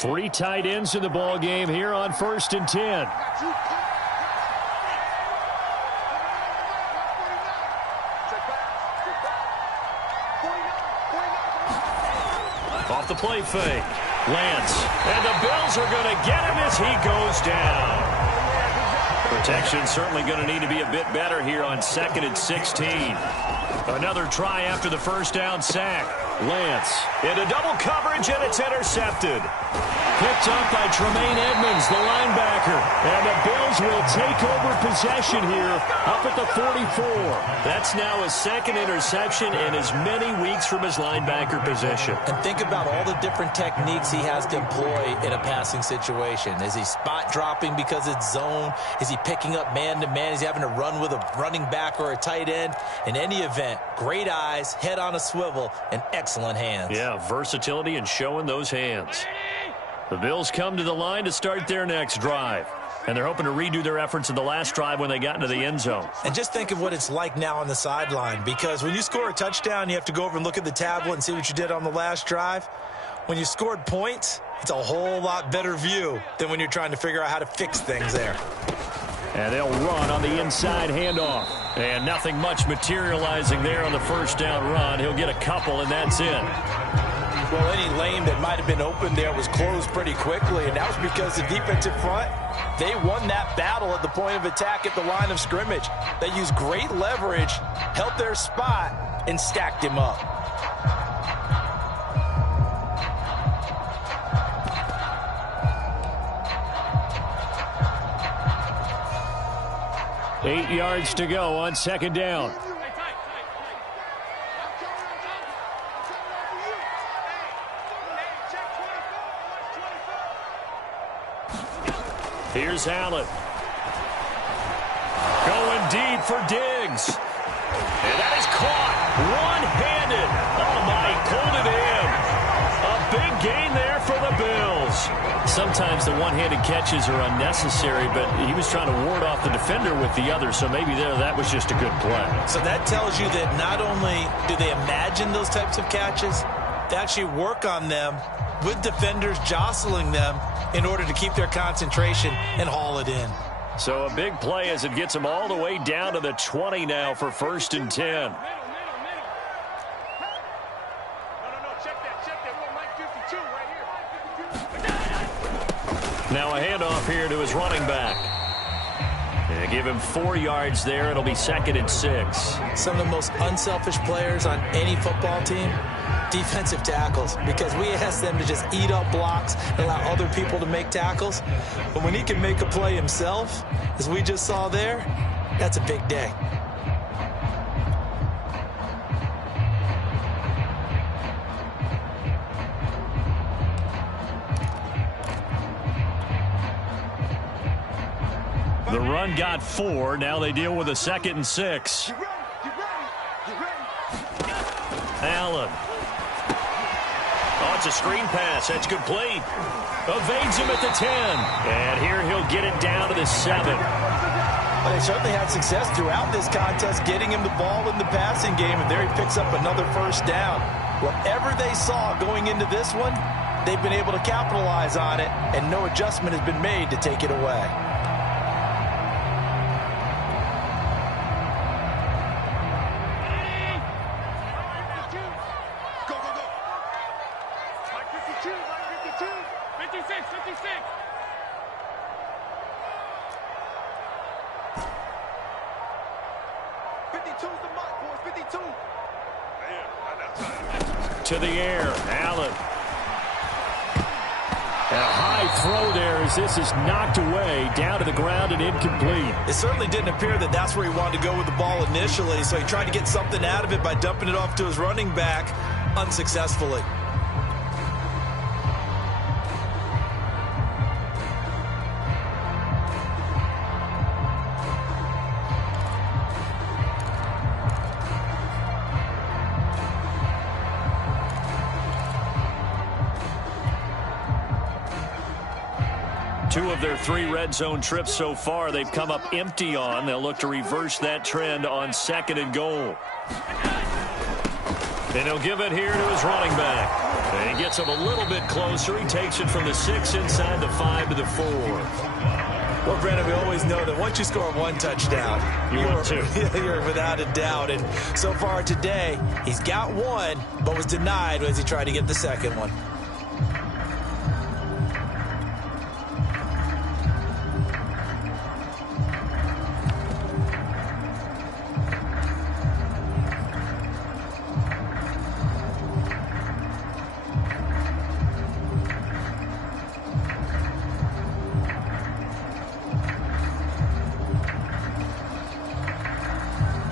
3 tight ends in the ball game here on 1st and 10. Off the play fake. Lance. And the Bills are going to get him as he goes down. Protection certainly going to need to be a bit better here on 2nd and 16. Another try after the first down sack. Lance into double coverage, and it's intercepted. Picked up by Tremaine Edmonds, the linebacker. And the Bills will take over possession here up at the 44. That's now his 2nd interception in as many weeks from his linebacker position. And think about all the different techniques he has to employ in a passing situation. Is he spot dropping because it's zone? Is he picking up man-to-man? Is he having to run with a running back or a tight end? In any event, great eyes, head on a swivel, and excellent hands. Yeah, versatility and showing those hands. The Bills come to the line to start their next drive. And they're hoping to redo their efforts in the last drive when they got into the end zone. And just think of what it's like now on the sideline, because when you score a touchdown, you have to go over and look at the tablet and see what you did on the last drive. When you scored points, it's a whole lot better view than when you're trying to figure out how to fix things there. And they'll run on the inside handoff. And nothing much materializing there on the first down run. He'll get a couple, and that's it. Well, any lane that might have been open there was closed pretty quickly, and that was because the defensive front, they won that battle at the point of attack at the line of scrimmage. They used great leverage, held their spot, and stacked him up. Eight yards to go on 2nd down. Here's Allen. Going deep for Diggs. And that is caught one-handed. Oh, my, pulled it in. A big gain there for the Bills. Sometimes the one-handed catches are unnecessary, but he was trying to ward off the defender with the other, so maybe that was just a good play. So that tells you that not only do they imagine those types of catches, they actually work on them with defenders jostling them in order to keep their concentration and haul it in. So a big play as it gets them all the way down to the 20 now for 1st and 10. Now a handoff here to his running back. And give him 4 yards there. It'll be 2nd and 6. Some of the most unselfish players on any football team, defensive tackles, because we ask them to just eat up blocks and allow other people to make tackles. But when he can make a play himself, as we just saw there, that's a big day. The run got 4. Now they deal with a 2nd and 6. Allen. Oh, it's a screen pass. That's complete. Evades him at the 10. And here he'll get it down to the 7. Well, they certainly had success throughout this contest getting him the ball in the passing game, and there he picks up another first down. Whatever they saw going into this one, they've been able to capitalize on it, and no adjustment has been made to take it away. To the air, Allen. And a high throw there as this is knocked away, down to the ground and incomplete. It certainly didn't appear that that's where he wanted to go with the ball initially, so he tried to get something out of it by dumping it off to his running back unsuccessfully. Two of their 3 red zone trips so far, they've come up empty on. They'll look to reverse that trend on 2nd and goal. And he'll give it here to his running back. And he gets him a little bit closer. He takes it from the 6 inside the 5 to the 4. Well, Brandon, we always know that once you score one touchdown, you're without a doubt. And so far today, he's got one, but was denied as he tried to get the second one.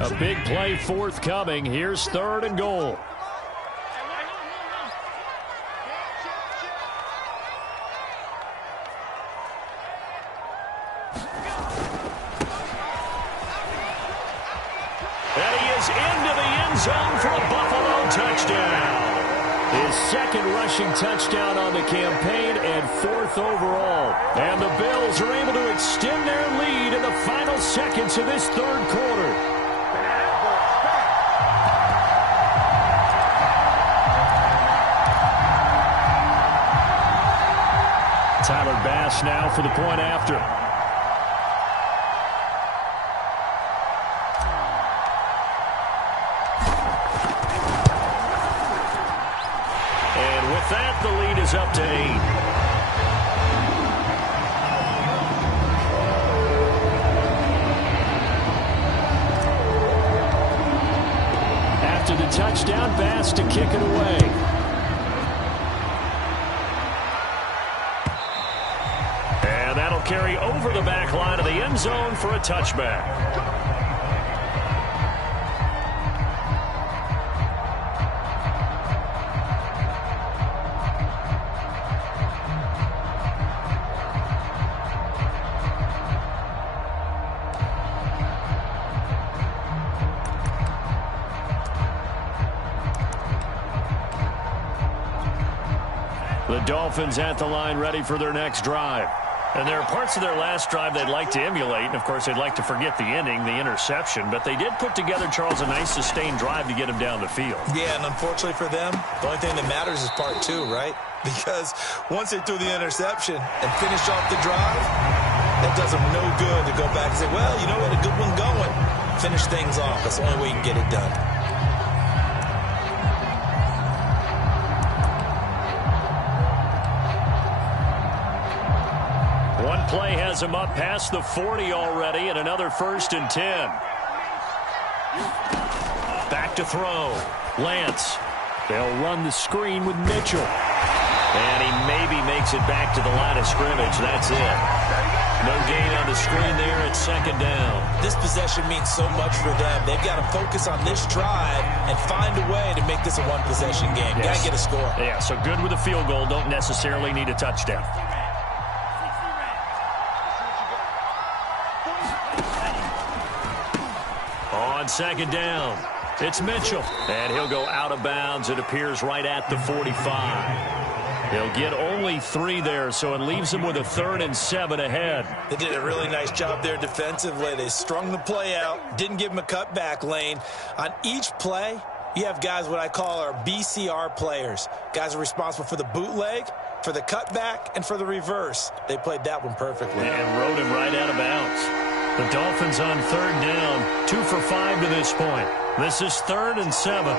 A big play forthcoming. Here's 3rd and goal. And he is into the end zone for a Buffalo touchdown. His 2nd rushing touchdown on the campaign and 4th overall. And the Bills are able to extend their lead in the final seconds of this 3rd quarter. Tyler Bass now for the point after. And with that, the lead is up to 8. After the touchdown, Bass to kick it away. And that'll carry over the back line of the end zone for a touchback. The Dolphins at the line ready for their next drive. And there are parts of their last drive they'd like to emulate, and, of course, they'd like to forget the ending, the interception. But they did put together, Charles, a nice sustained drive to get him down the field. Yeah, and unfortunately for them, the only thing that matters is part 2, right? Because once they threw the interception and finished off the drive, that does them no good to go back and say, well, you know, we had a good one going. Finish things off. That's the only way you can get it done. One play has him up past the 40 already, and another 1st and 10. Back to throw. Lance. They'll run the screen with Mitchell. And he maybe makes it back to the line of scrimmage. That's it. No gain on the screen there at 2nd down. This possession means so much for them. They've got to focus on this drive and find a way to make this a one-possession game. Yes. Got to get a score. Yeah, so good with a field goal. Don't necessarily need a touchdown. On 2nd down, it's Mitchell. And he'll go out of bounds. It appears right at the 45. He'll get only 3 there, so it leaves him with a 3rd and 7 ahead. They did a really nice job there defensively. They strung the play out, didn't give him a cutback lane. On each play, you have guys what I call our BCR players. Guys are responsible for the bootleg, for the cutback, and for the reverse. They played that one perfectly. And rode him right out of bounds. The Dolphins on 3rd down, 2 for 5 to this point. This is 3rd and 7.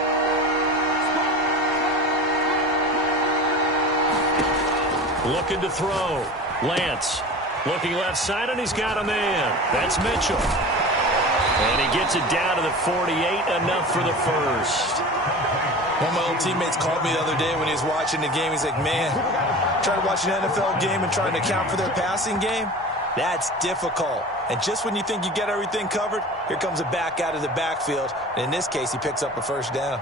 Looking to throw. Lance looking left side, and he's got a man. That's Mitchell. And he gets it down to the 48, enough for the 1st. One of my old teammates called me the other day when he was watching the game. He's like, man, trying to watch an NFL game and trying to account for their passing game? That's difficult. And just when you think you get everything covered, here comes a back out of the backfield. And in this case, he picks up a 1st down.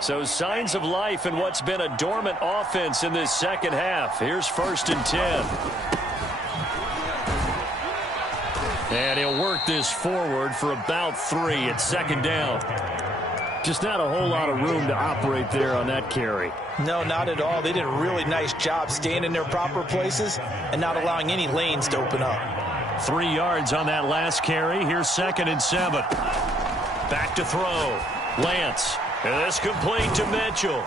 So signs of life in what's been a dormant offense in this 2nd half. Here's 1st and 10. And he'll work this forward for about 3 at 2nd down. Just not a whole lot of room to operate there on that carry. No, not at all. They did a really nice job staying in their proper places and not allowing any lanes to open up. 3 yards on that last carry. Here's 2nd and 7. Back to throw. Lance. And this complete to Mitchell.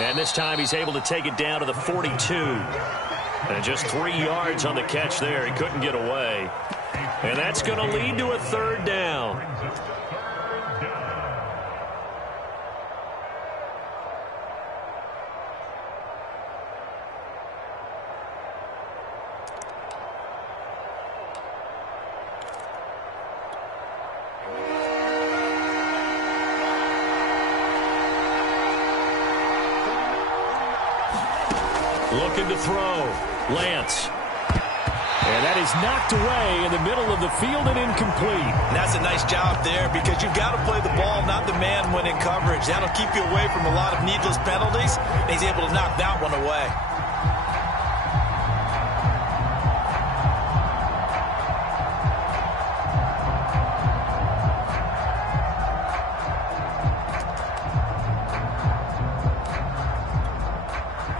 And this time he's able to take it down to the 42. And just 3 yards on the catch there. He couldn't get away. And that's going to lead to a 3rd down. Looking to throw. Lance. And that is knocked away in the middle of the field and incomplete. And that's a nice job there because you've got to play the ball, not the man when in coverage. That'll keep you away from a lot of needless penalties. And he's able to knock that one away.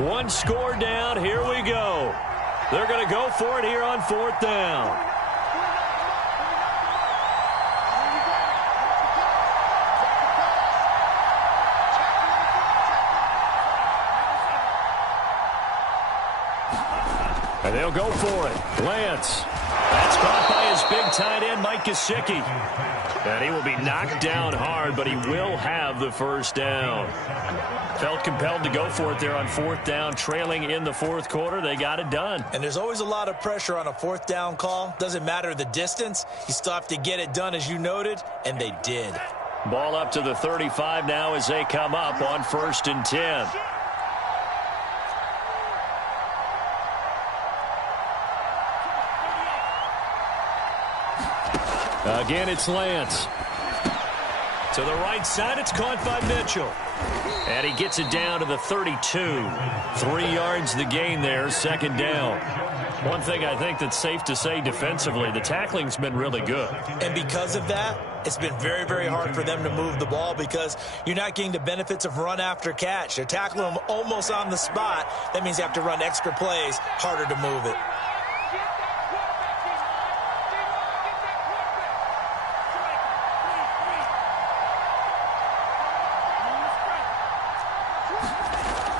One score down. Here we go. They're going to go for it here on 4th down. And they'll go for it. Lance. That's caught by his big tight end, Mike Gesicki. And he will be knocked down hard, but he will have the first down. Felt compelled to go for it there on 4th down, trailing in the 4th quarter. They got it done. And there's always a lot of pressure on a 4th down call. Doesn't matter the distance. You still have to get it done, as you noted, and they did. Ball up to the 35 now as they come up on 1st and 10. Again, it's Lance. To the right side, it's caught by Mitchell. And he gets it down to the 32. 3 yards the gain there, 2nd down. One thing I think that's safe to say defensively, the tackling's been really good. And because of that, it's been very, very hard for them to move the ball because you're not getting the benefits of run after catch. They're tackling them almost on the spot. That means you have to run extra plays, harder to move it.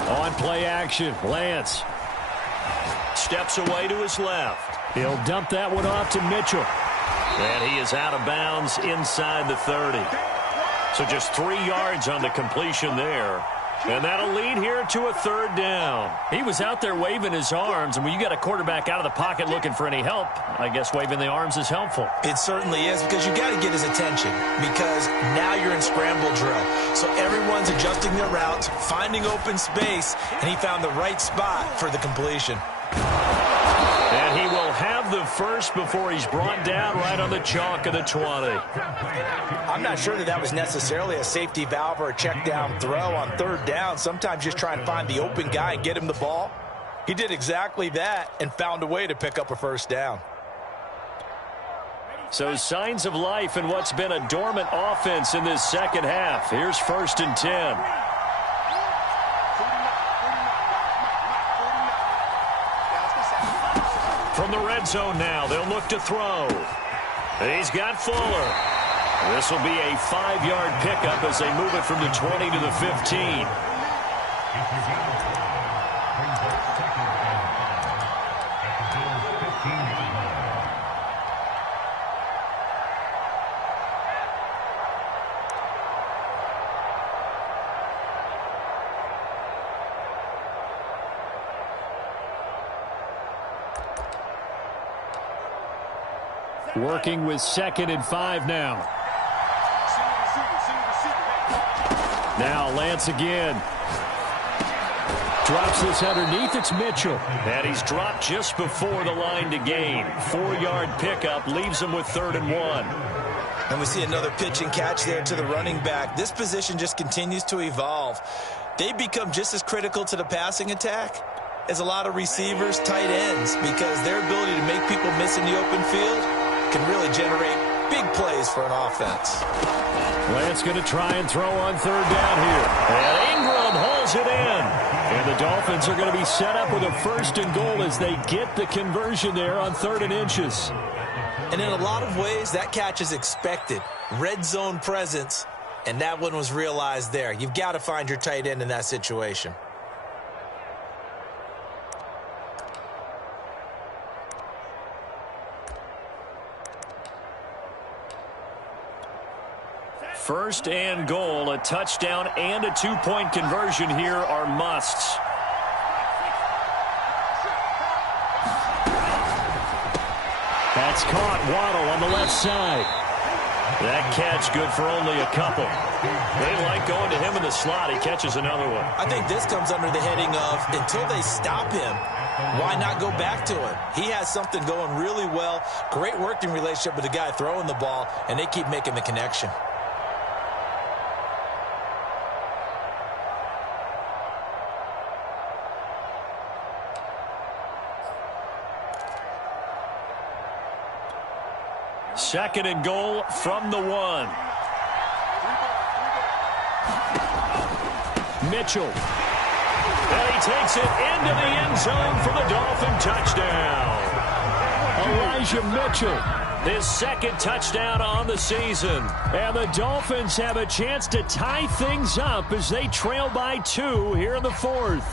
On play action, Lance steps away to his left. He'll dump that one off to Mitchell. And he is out of bounds inside the 30. So just 3 yards on the completion there. And that'll lead here to a 3rd down. He was out there waving his arms, and when you got a quarterback out of the pocket looking for any help, I guess waving the arms is helpful. It certainly is because you got to get his attention because now you're in scramble drill. So everyone's adjusting their routes, finding open space, and he found the right spot for the completion. And he will have the first before he's brought down right on the chalk of the 20. I'm not sure that was necessarily a safety valve or a check down throw on 3rd down. Sometimes just try and find the open guy and get him the ball. He did exactly that and found a way to pick up a 1st down. So signs of life in what's been a dormant offense in this 2nd half. Here's 1st and 10. From the red zone now, they'll look to throw. He's got Fuller. This will be a 5-yard pickup as they move it from the 20 to the 15. Working with 2nd and 5 now. Now Lance again. Drops this underneath. It's Mitchell. And he's dropped just before the line to gain. 4-yard pickup leaves him with 3rd and 1. And we see another pitch and catch there to the running back. This position just continues to evolve. They become just as critical to the passing attack as a lot of receivers, tight ends, because their ability to make people miss in the open field can really generate big plays for an offense. Lance going to try and throw on 3rd down here. And Ingram hauls it in. And the Dolphins are going to be set up with a 1st and goal as they get the conversion there on 3rd and inches. And in a lot of ways, that catch is expected. Red zone presence, and that one was realized there. You've got to find your tight end in that situation. First and goal, a touchdown and a 2-point conversion here are musts. That's caught. Waddle on the left side. That catch good for only a couple. They like going to him in the slot. He catches another one. I think this comes under the heading of until they stop him, why not go back to him? He has something going really well. Great working relationship with the guy throwing the ball, and they keep making the connection. Second and goal from the 1. Mitchell. And he takes it into the end zone for the Dolphin touchdown. Elijah Mitchell, his second touchdown on the season. And the Dolphins have a chance to tie things up as they trail by 2 here in the 4th.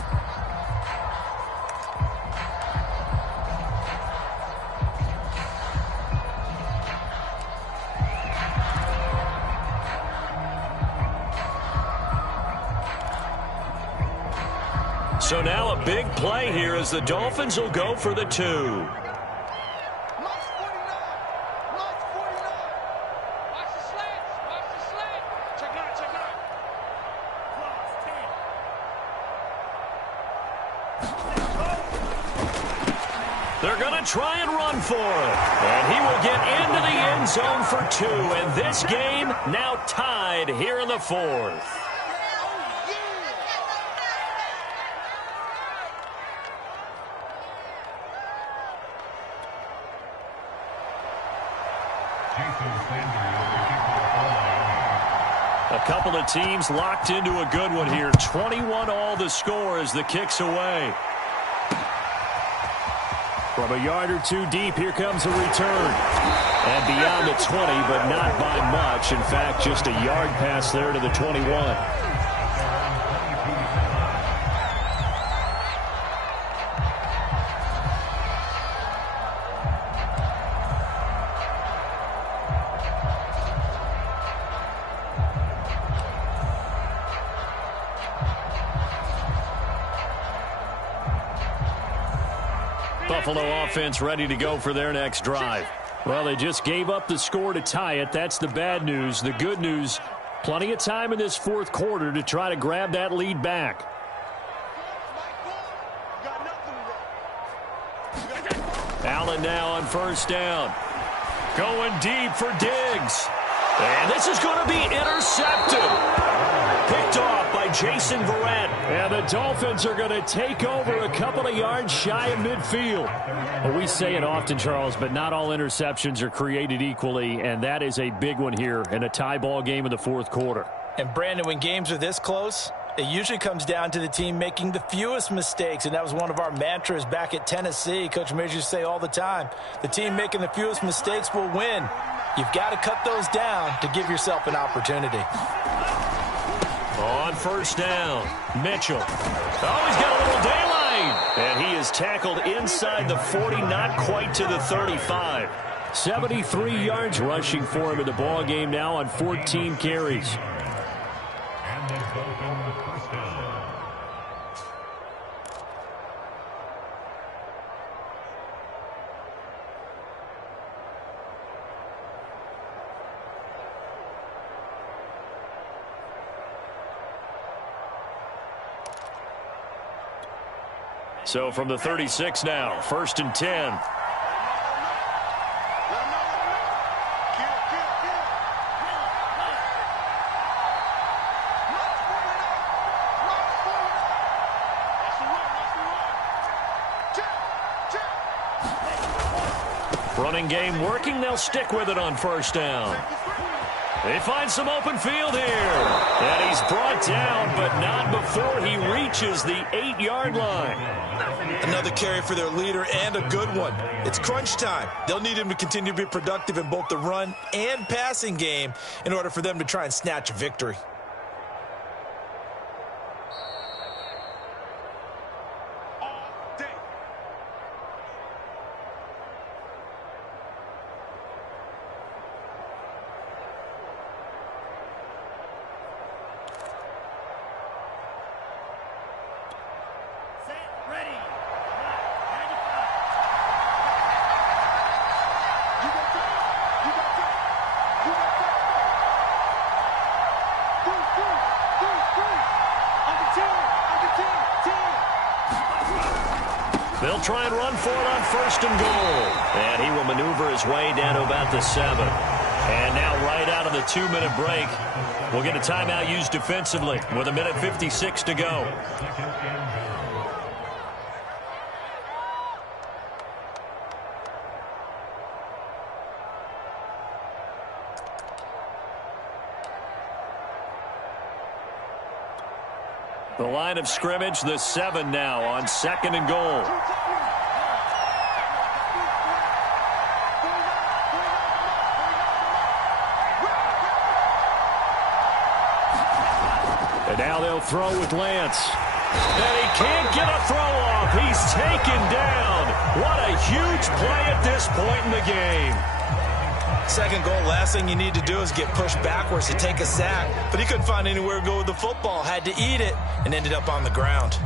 So now a big play here as the Dolphins will go for the 2. Lost 49. Lost 49. Watch the slants. Watch the slant. Check out. Check out. They're going to try and run for it. And he will get into the end zone for 2. And this game now tied here in the 4th. A couple of teams locked into a good one here. 21 all the score as the kick's away. From a yard or 2 deep, here comes a return. And beyond the 20, but not by much. In fact, just a yard pass there to the 21. Buffalo offense ready to go for their next drive. Well, they just gave up the score to tie it. That's the bad news. The good news, plenty of time in this 4th quarter to try to grab that lead back. Allen now on first down. Going deep for Diggs. And this is going to be intercepted. Picked off by Jason Verrett. And the Dolphins are going to take over a couple of yards shy of midfield. Well, we say it often, Charles, but not all interceptions are created equally, and that is a big one here in a tie ball game in the 4th quarter. And, Brandon, when games are this close, it usually comes down to the team making the fewest mistakes, and that was one of our mantras back at Tennessee. Coach Major used to say all the time, the team making the fewest mistakes will win. You've got to cut those down to give yourself an opportunity. On first down, Mitchell. Oh, he's got a little daylight. And he is tackled inside the 40, not quite to the 35. 73 yards rushing for him in the ball game now on 14 carries. And the Dolphins first down. So from the 36 now, 1st and 10. Running game working. They'll stick with it on first down. They find some open field here. And he's brought down, but not before he reaches the 8-yard line. Another carry for their leader and a good one. It's crunch time. They'll need him to continue to be productive in both the run and passing game in order for them to try and snatch a victory. They'll try and run for it on 1st and goal. And he will maneuver his way down to about the 7. And now right out of the 2-minute break, we'll get a timeout used defensively with 1:56 to go. The line of scrimmage, the 7 now on 2nd and goal. And now they'll throw with Lance. And he can't get a throw off. He's taken down. What a huge play at this point in the game. 2nd goal, last thing you need to do is get pushed backwards to take a sack. But he couldn't find anywhere to go with the football. Had to eat it and ended up on the ground.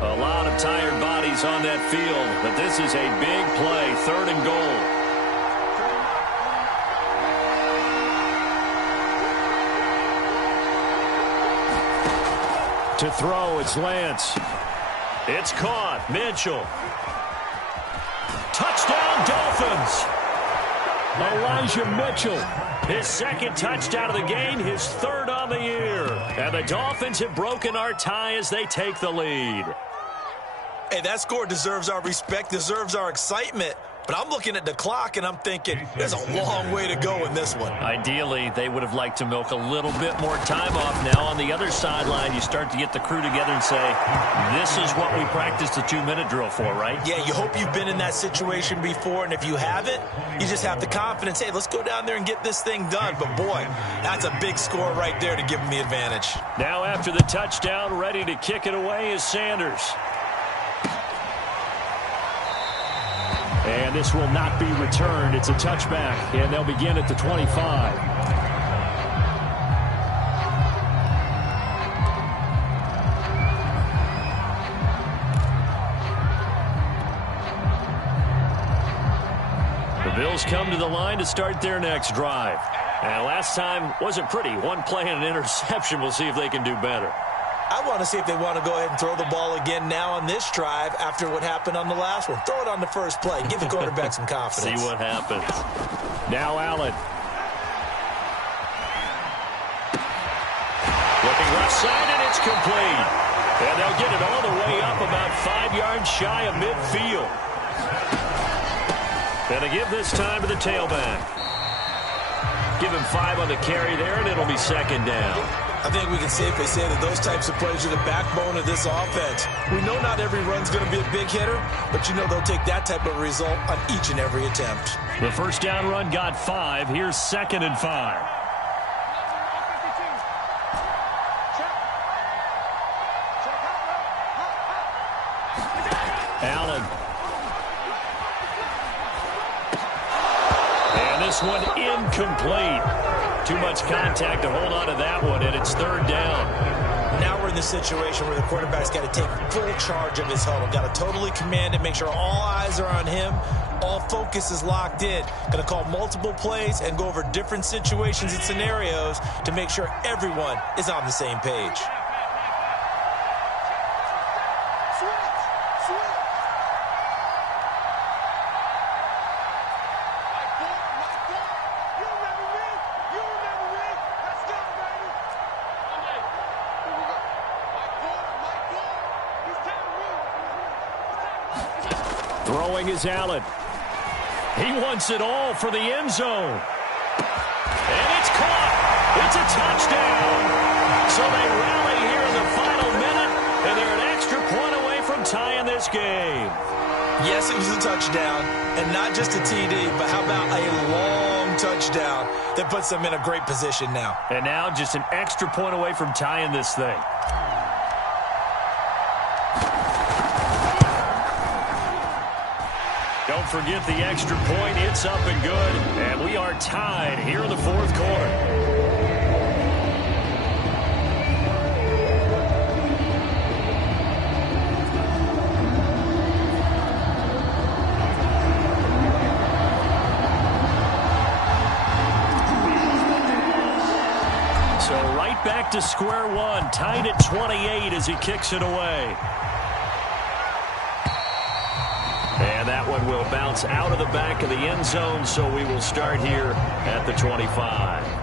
A lot of tired bodies on that field, but this is a big play, 3rd and goal. To throw, it's Lance. It's caught. Mitchell. Touchdown, Dolphins. Elijah Mitchell. His 2nd touchdown of the game, his 3rd on the year. And the Dolphins have broken our tie as they take the lead. Hey, that score deserves our respect, deserves our excitement. But I'm looking at the clock, and I'm thinking there's a long way to go in this one. Ideally, they would have liked to milk a little bit more time off. Now, on the other sideline, you start to get the crew together and say, this is what we practiced the 2-minute drill for, right? Yeah, you hope you've been in that situation before, and if you haven't, you just have the confidence, hey, let's go down there and get this thing done. But, boy, that's a big score right there to give them the advantage. Now, after the touchdown, ready to kick it away is Sanders. And this will not be returned. It's a touchback, and they'll begin at the 25. The Bills come to the line to start their next drive. And last time wasn't pretty. 1 play and an interception. We'll see if they can do better. I want to see if they want to go ahead and throw the ball again now on this drive after what happened on the last one. Throw it on the first play. Give the quarterback some confidence. See what happens. Now Allen. Looking left side, and it's complete. And they'll get it all the way up about 5 yards shy of midfield. And they give this time to the tailback. Give him 5 on the carry there, and it'll be 2nd down. I think we can safely say that those types of plays are the backbone of this offense. We know not every run's going to be a big hitter, but you know they'll take that type of result on each and every attempt. The first down run got 5. Here's 2nd and 5. Allen. And this one incomplete. Too much contact to hold on to that one, and it's 3rd down. Now we're in the situation where the quarterback's got to take full charge of his huddle. Got to totally command it, make sure all eyes are on him. All focus is locked in. Going to call multiple plays and go over different situations and scenarios to make sure everyone is on the same page. Throwing is Allen. He wants it all for the end zone. And it's caught. It's a touchdown. So they rally here in the final minute, and they're an extra point away from tying this game. Yes, it was a touchdown, and not just a TD, but how about a long touchdown that puts them in a great position now. And now just an extra point away from tying this thing. Don't forget the extra point. It's up and good. And we are tied here in the 4th quarter. to square one, tied at 28 as he kicks it away. And that one will bounce out of the back of the end zone, so we will start here at the 25.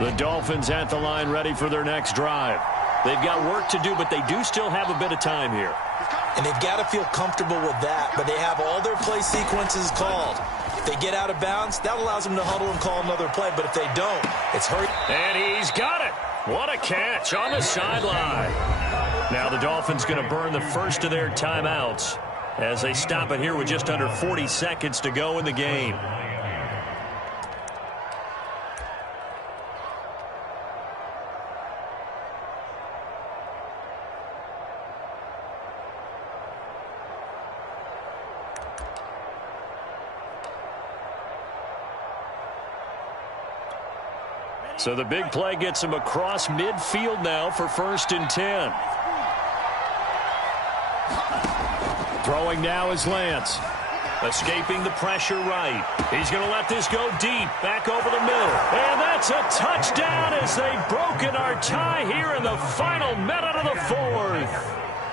The Dolphins at the line ready for their next drive. They've got work to do, but they do still have a bit of time here. And they've got to feel comfortable with that, but they have all their play sequences called. If they get out of bounds, that allows them to huddle and call another play, but if they don't, it's hurry. And he's got it. What a catch on the sideline. Now the Dolphins going to burn the first of their timeouts as they stop it here with just under 40 seconds to go in the game. So the big play gets him across midfield now for 1st and 10. Throwing now is Lance. Escaping the pressure right. He's going to let this go deep. Back over the middle. And that's a touchdown as they've broken our tie here in the final minute of the 4th.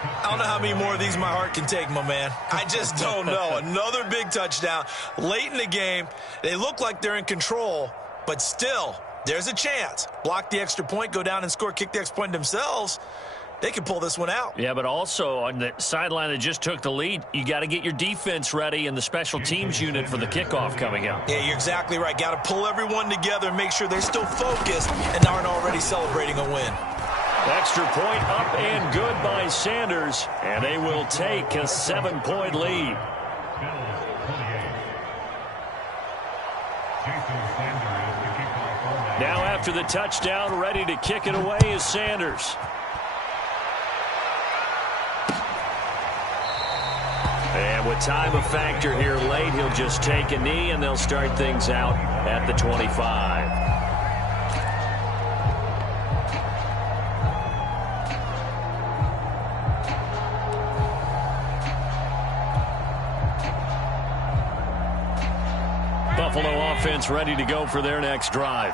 I don't know how many more of these my heart can take, my man. I just don't know. Another big touchdown. Late in the game, they look like they're in control, but still, there's a chance. Block the extra point, go down and score, kick the extra point themselves. They can pull this one out. Yeah, but also on the sideline that just took the lead, you got to get your defense ready and the special teams unit for the kickoff coming up. Yeah, you're exactly right. Got to pull everyone together and make sure they're still focused and aren't already celebrating a win. Extra point up and good by Sanders, and they will take a 7-point lead. Now after the touchdown, ready to kick it away is Sanders. And with time a factor here late, he'll just take a knee, and they'll start things out at the 25. Buffalo offense ready to go for their next drive.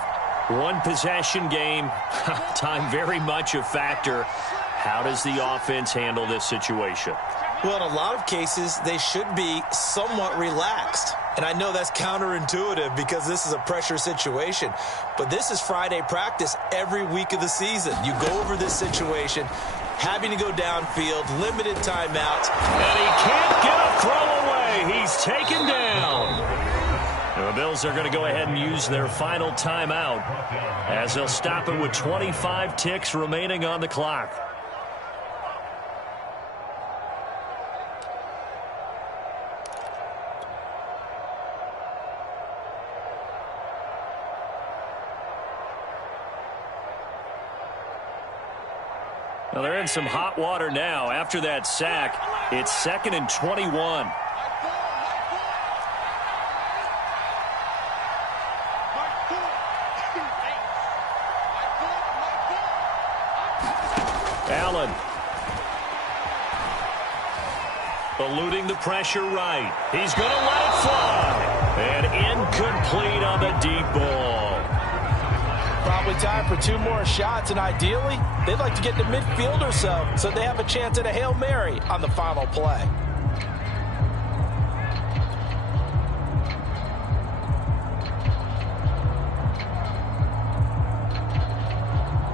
One possession game, time very much a factor. How does the offense handle this situation? Well, in a lot of cases, they should be somewhat relaxed. And I know that's counterintuitive because this is a pressure situation. But this is Friday practice every week of the season. You go over this situation, having to go downfield, limited timeouts. And he can't get a throw away. He's taken down. The Bills are going to go ahead and use their final timeout as they'll stop it with 25 ticks remaining on the clock. Well, they're in some hot water now. After that sack, it's 2nd and 21. Allen. Eluding the pressure right. He's going to let it fly. And incomplete on the deep ball. Probably time for 2 more shots, and ideally, they'd like to get to midfield or so they have a chance at a Hail Mary on the final play.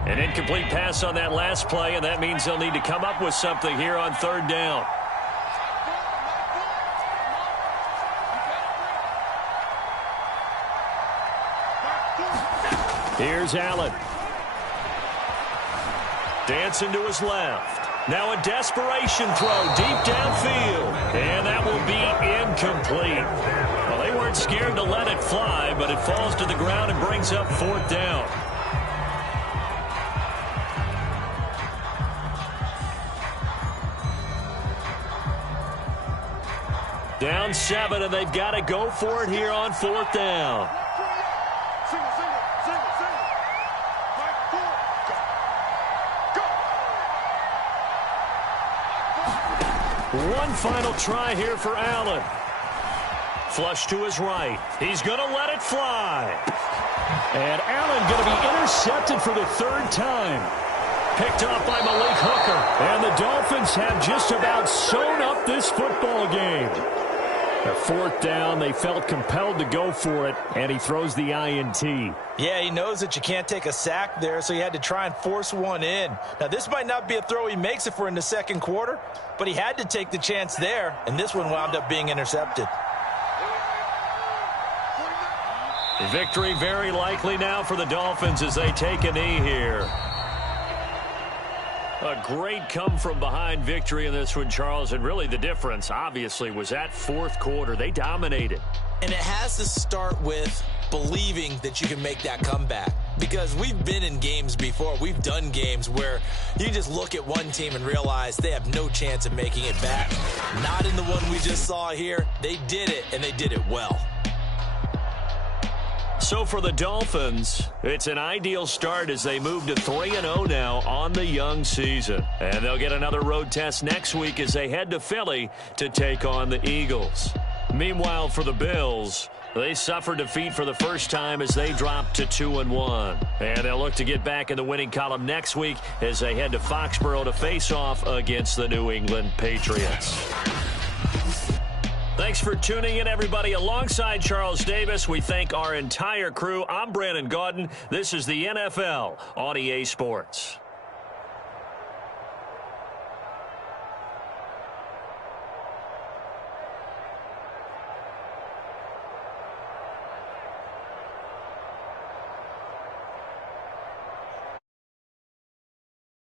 An incomplete pass on that last play, and that means they'll need to come up with something here on 3rd down. Here's Allen. Dancing to his left. Now a desperation throw deep downfield. And that will be incomplete. Well, they weren't scared to let it fly, but it falls to the ground and brings up 4th down. Down 7, and they've got to go for it here on 4th down. One final try here for Allen. Flush to his right. He's going to let it fly. And Allen going to be intercepted for the 3rd time. Picked off by Malik Hooker. And the Dolphins have just about sewn up this football game. The 4th down, they felt compelled to go for it, and he throws the INT. Yeah, he knows that you can't take a sack there, so he had to try and force one in. Now, this might not be a throw he makes it for in the 2nd quarter, but he had to take the chance there, and this one wound up being intercepted. Victory very likely now for the Dolphins as they take a knee here. A great come-from-behind victory in this one, Charles, and really the difference, obviously, was that 4th quarter. They dominated. And it has to start with believing that you can make that comeback. Because we've been in games before. We've done games where you just look at one team and realize they have no chance of making it back. Not in the one we just saw here. They did it, and they did it well. So for the Dolphins, it's an ideal start as they move to 3-0 now on the young season. And they'll get another road test next week as they head to Philly to take on the Eagles. Meanwhile, for the Bills, they suffered defeat for the first time as they dropped to 2-1. And they'll look to get back in the winning column next week as they head to Foxborough to face off against the New England Patriots. Thanks for tuning in, everybody. Alongside Charles Davis, we thank our entire crew. I'm Brandon Gaudin. This is the NFL on EA Sports.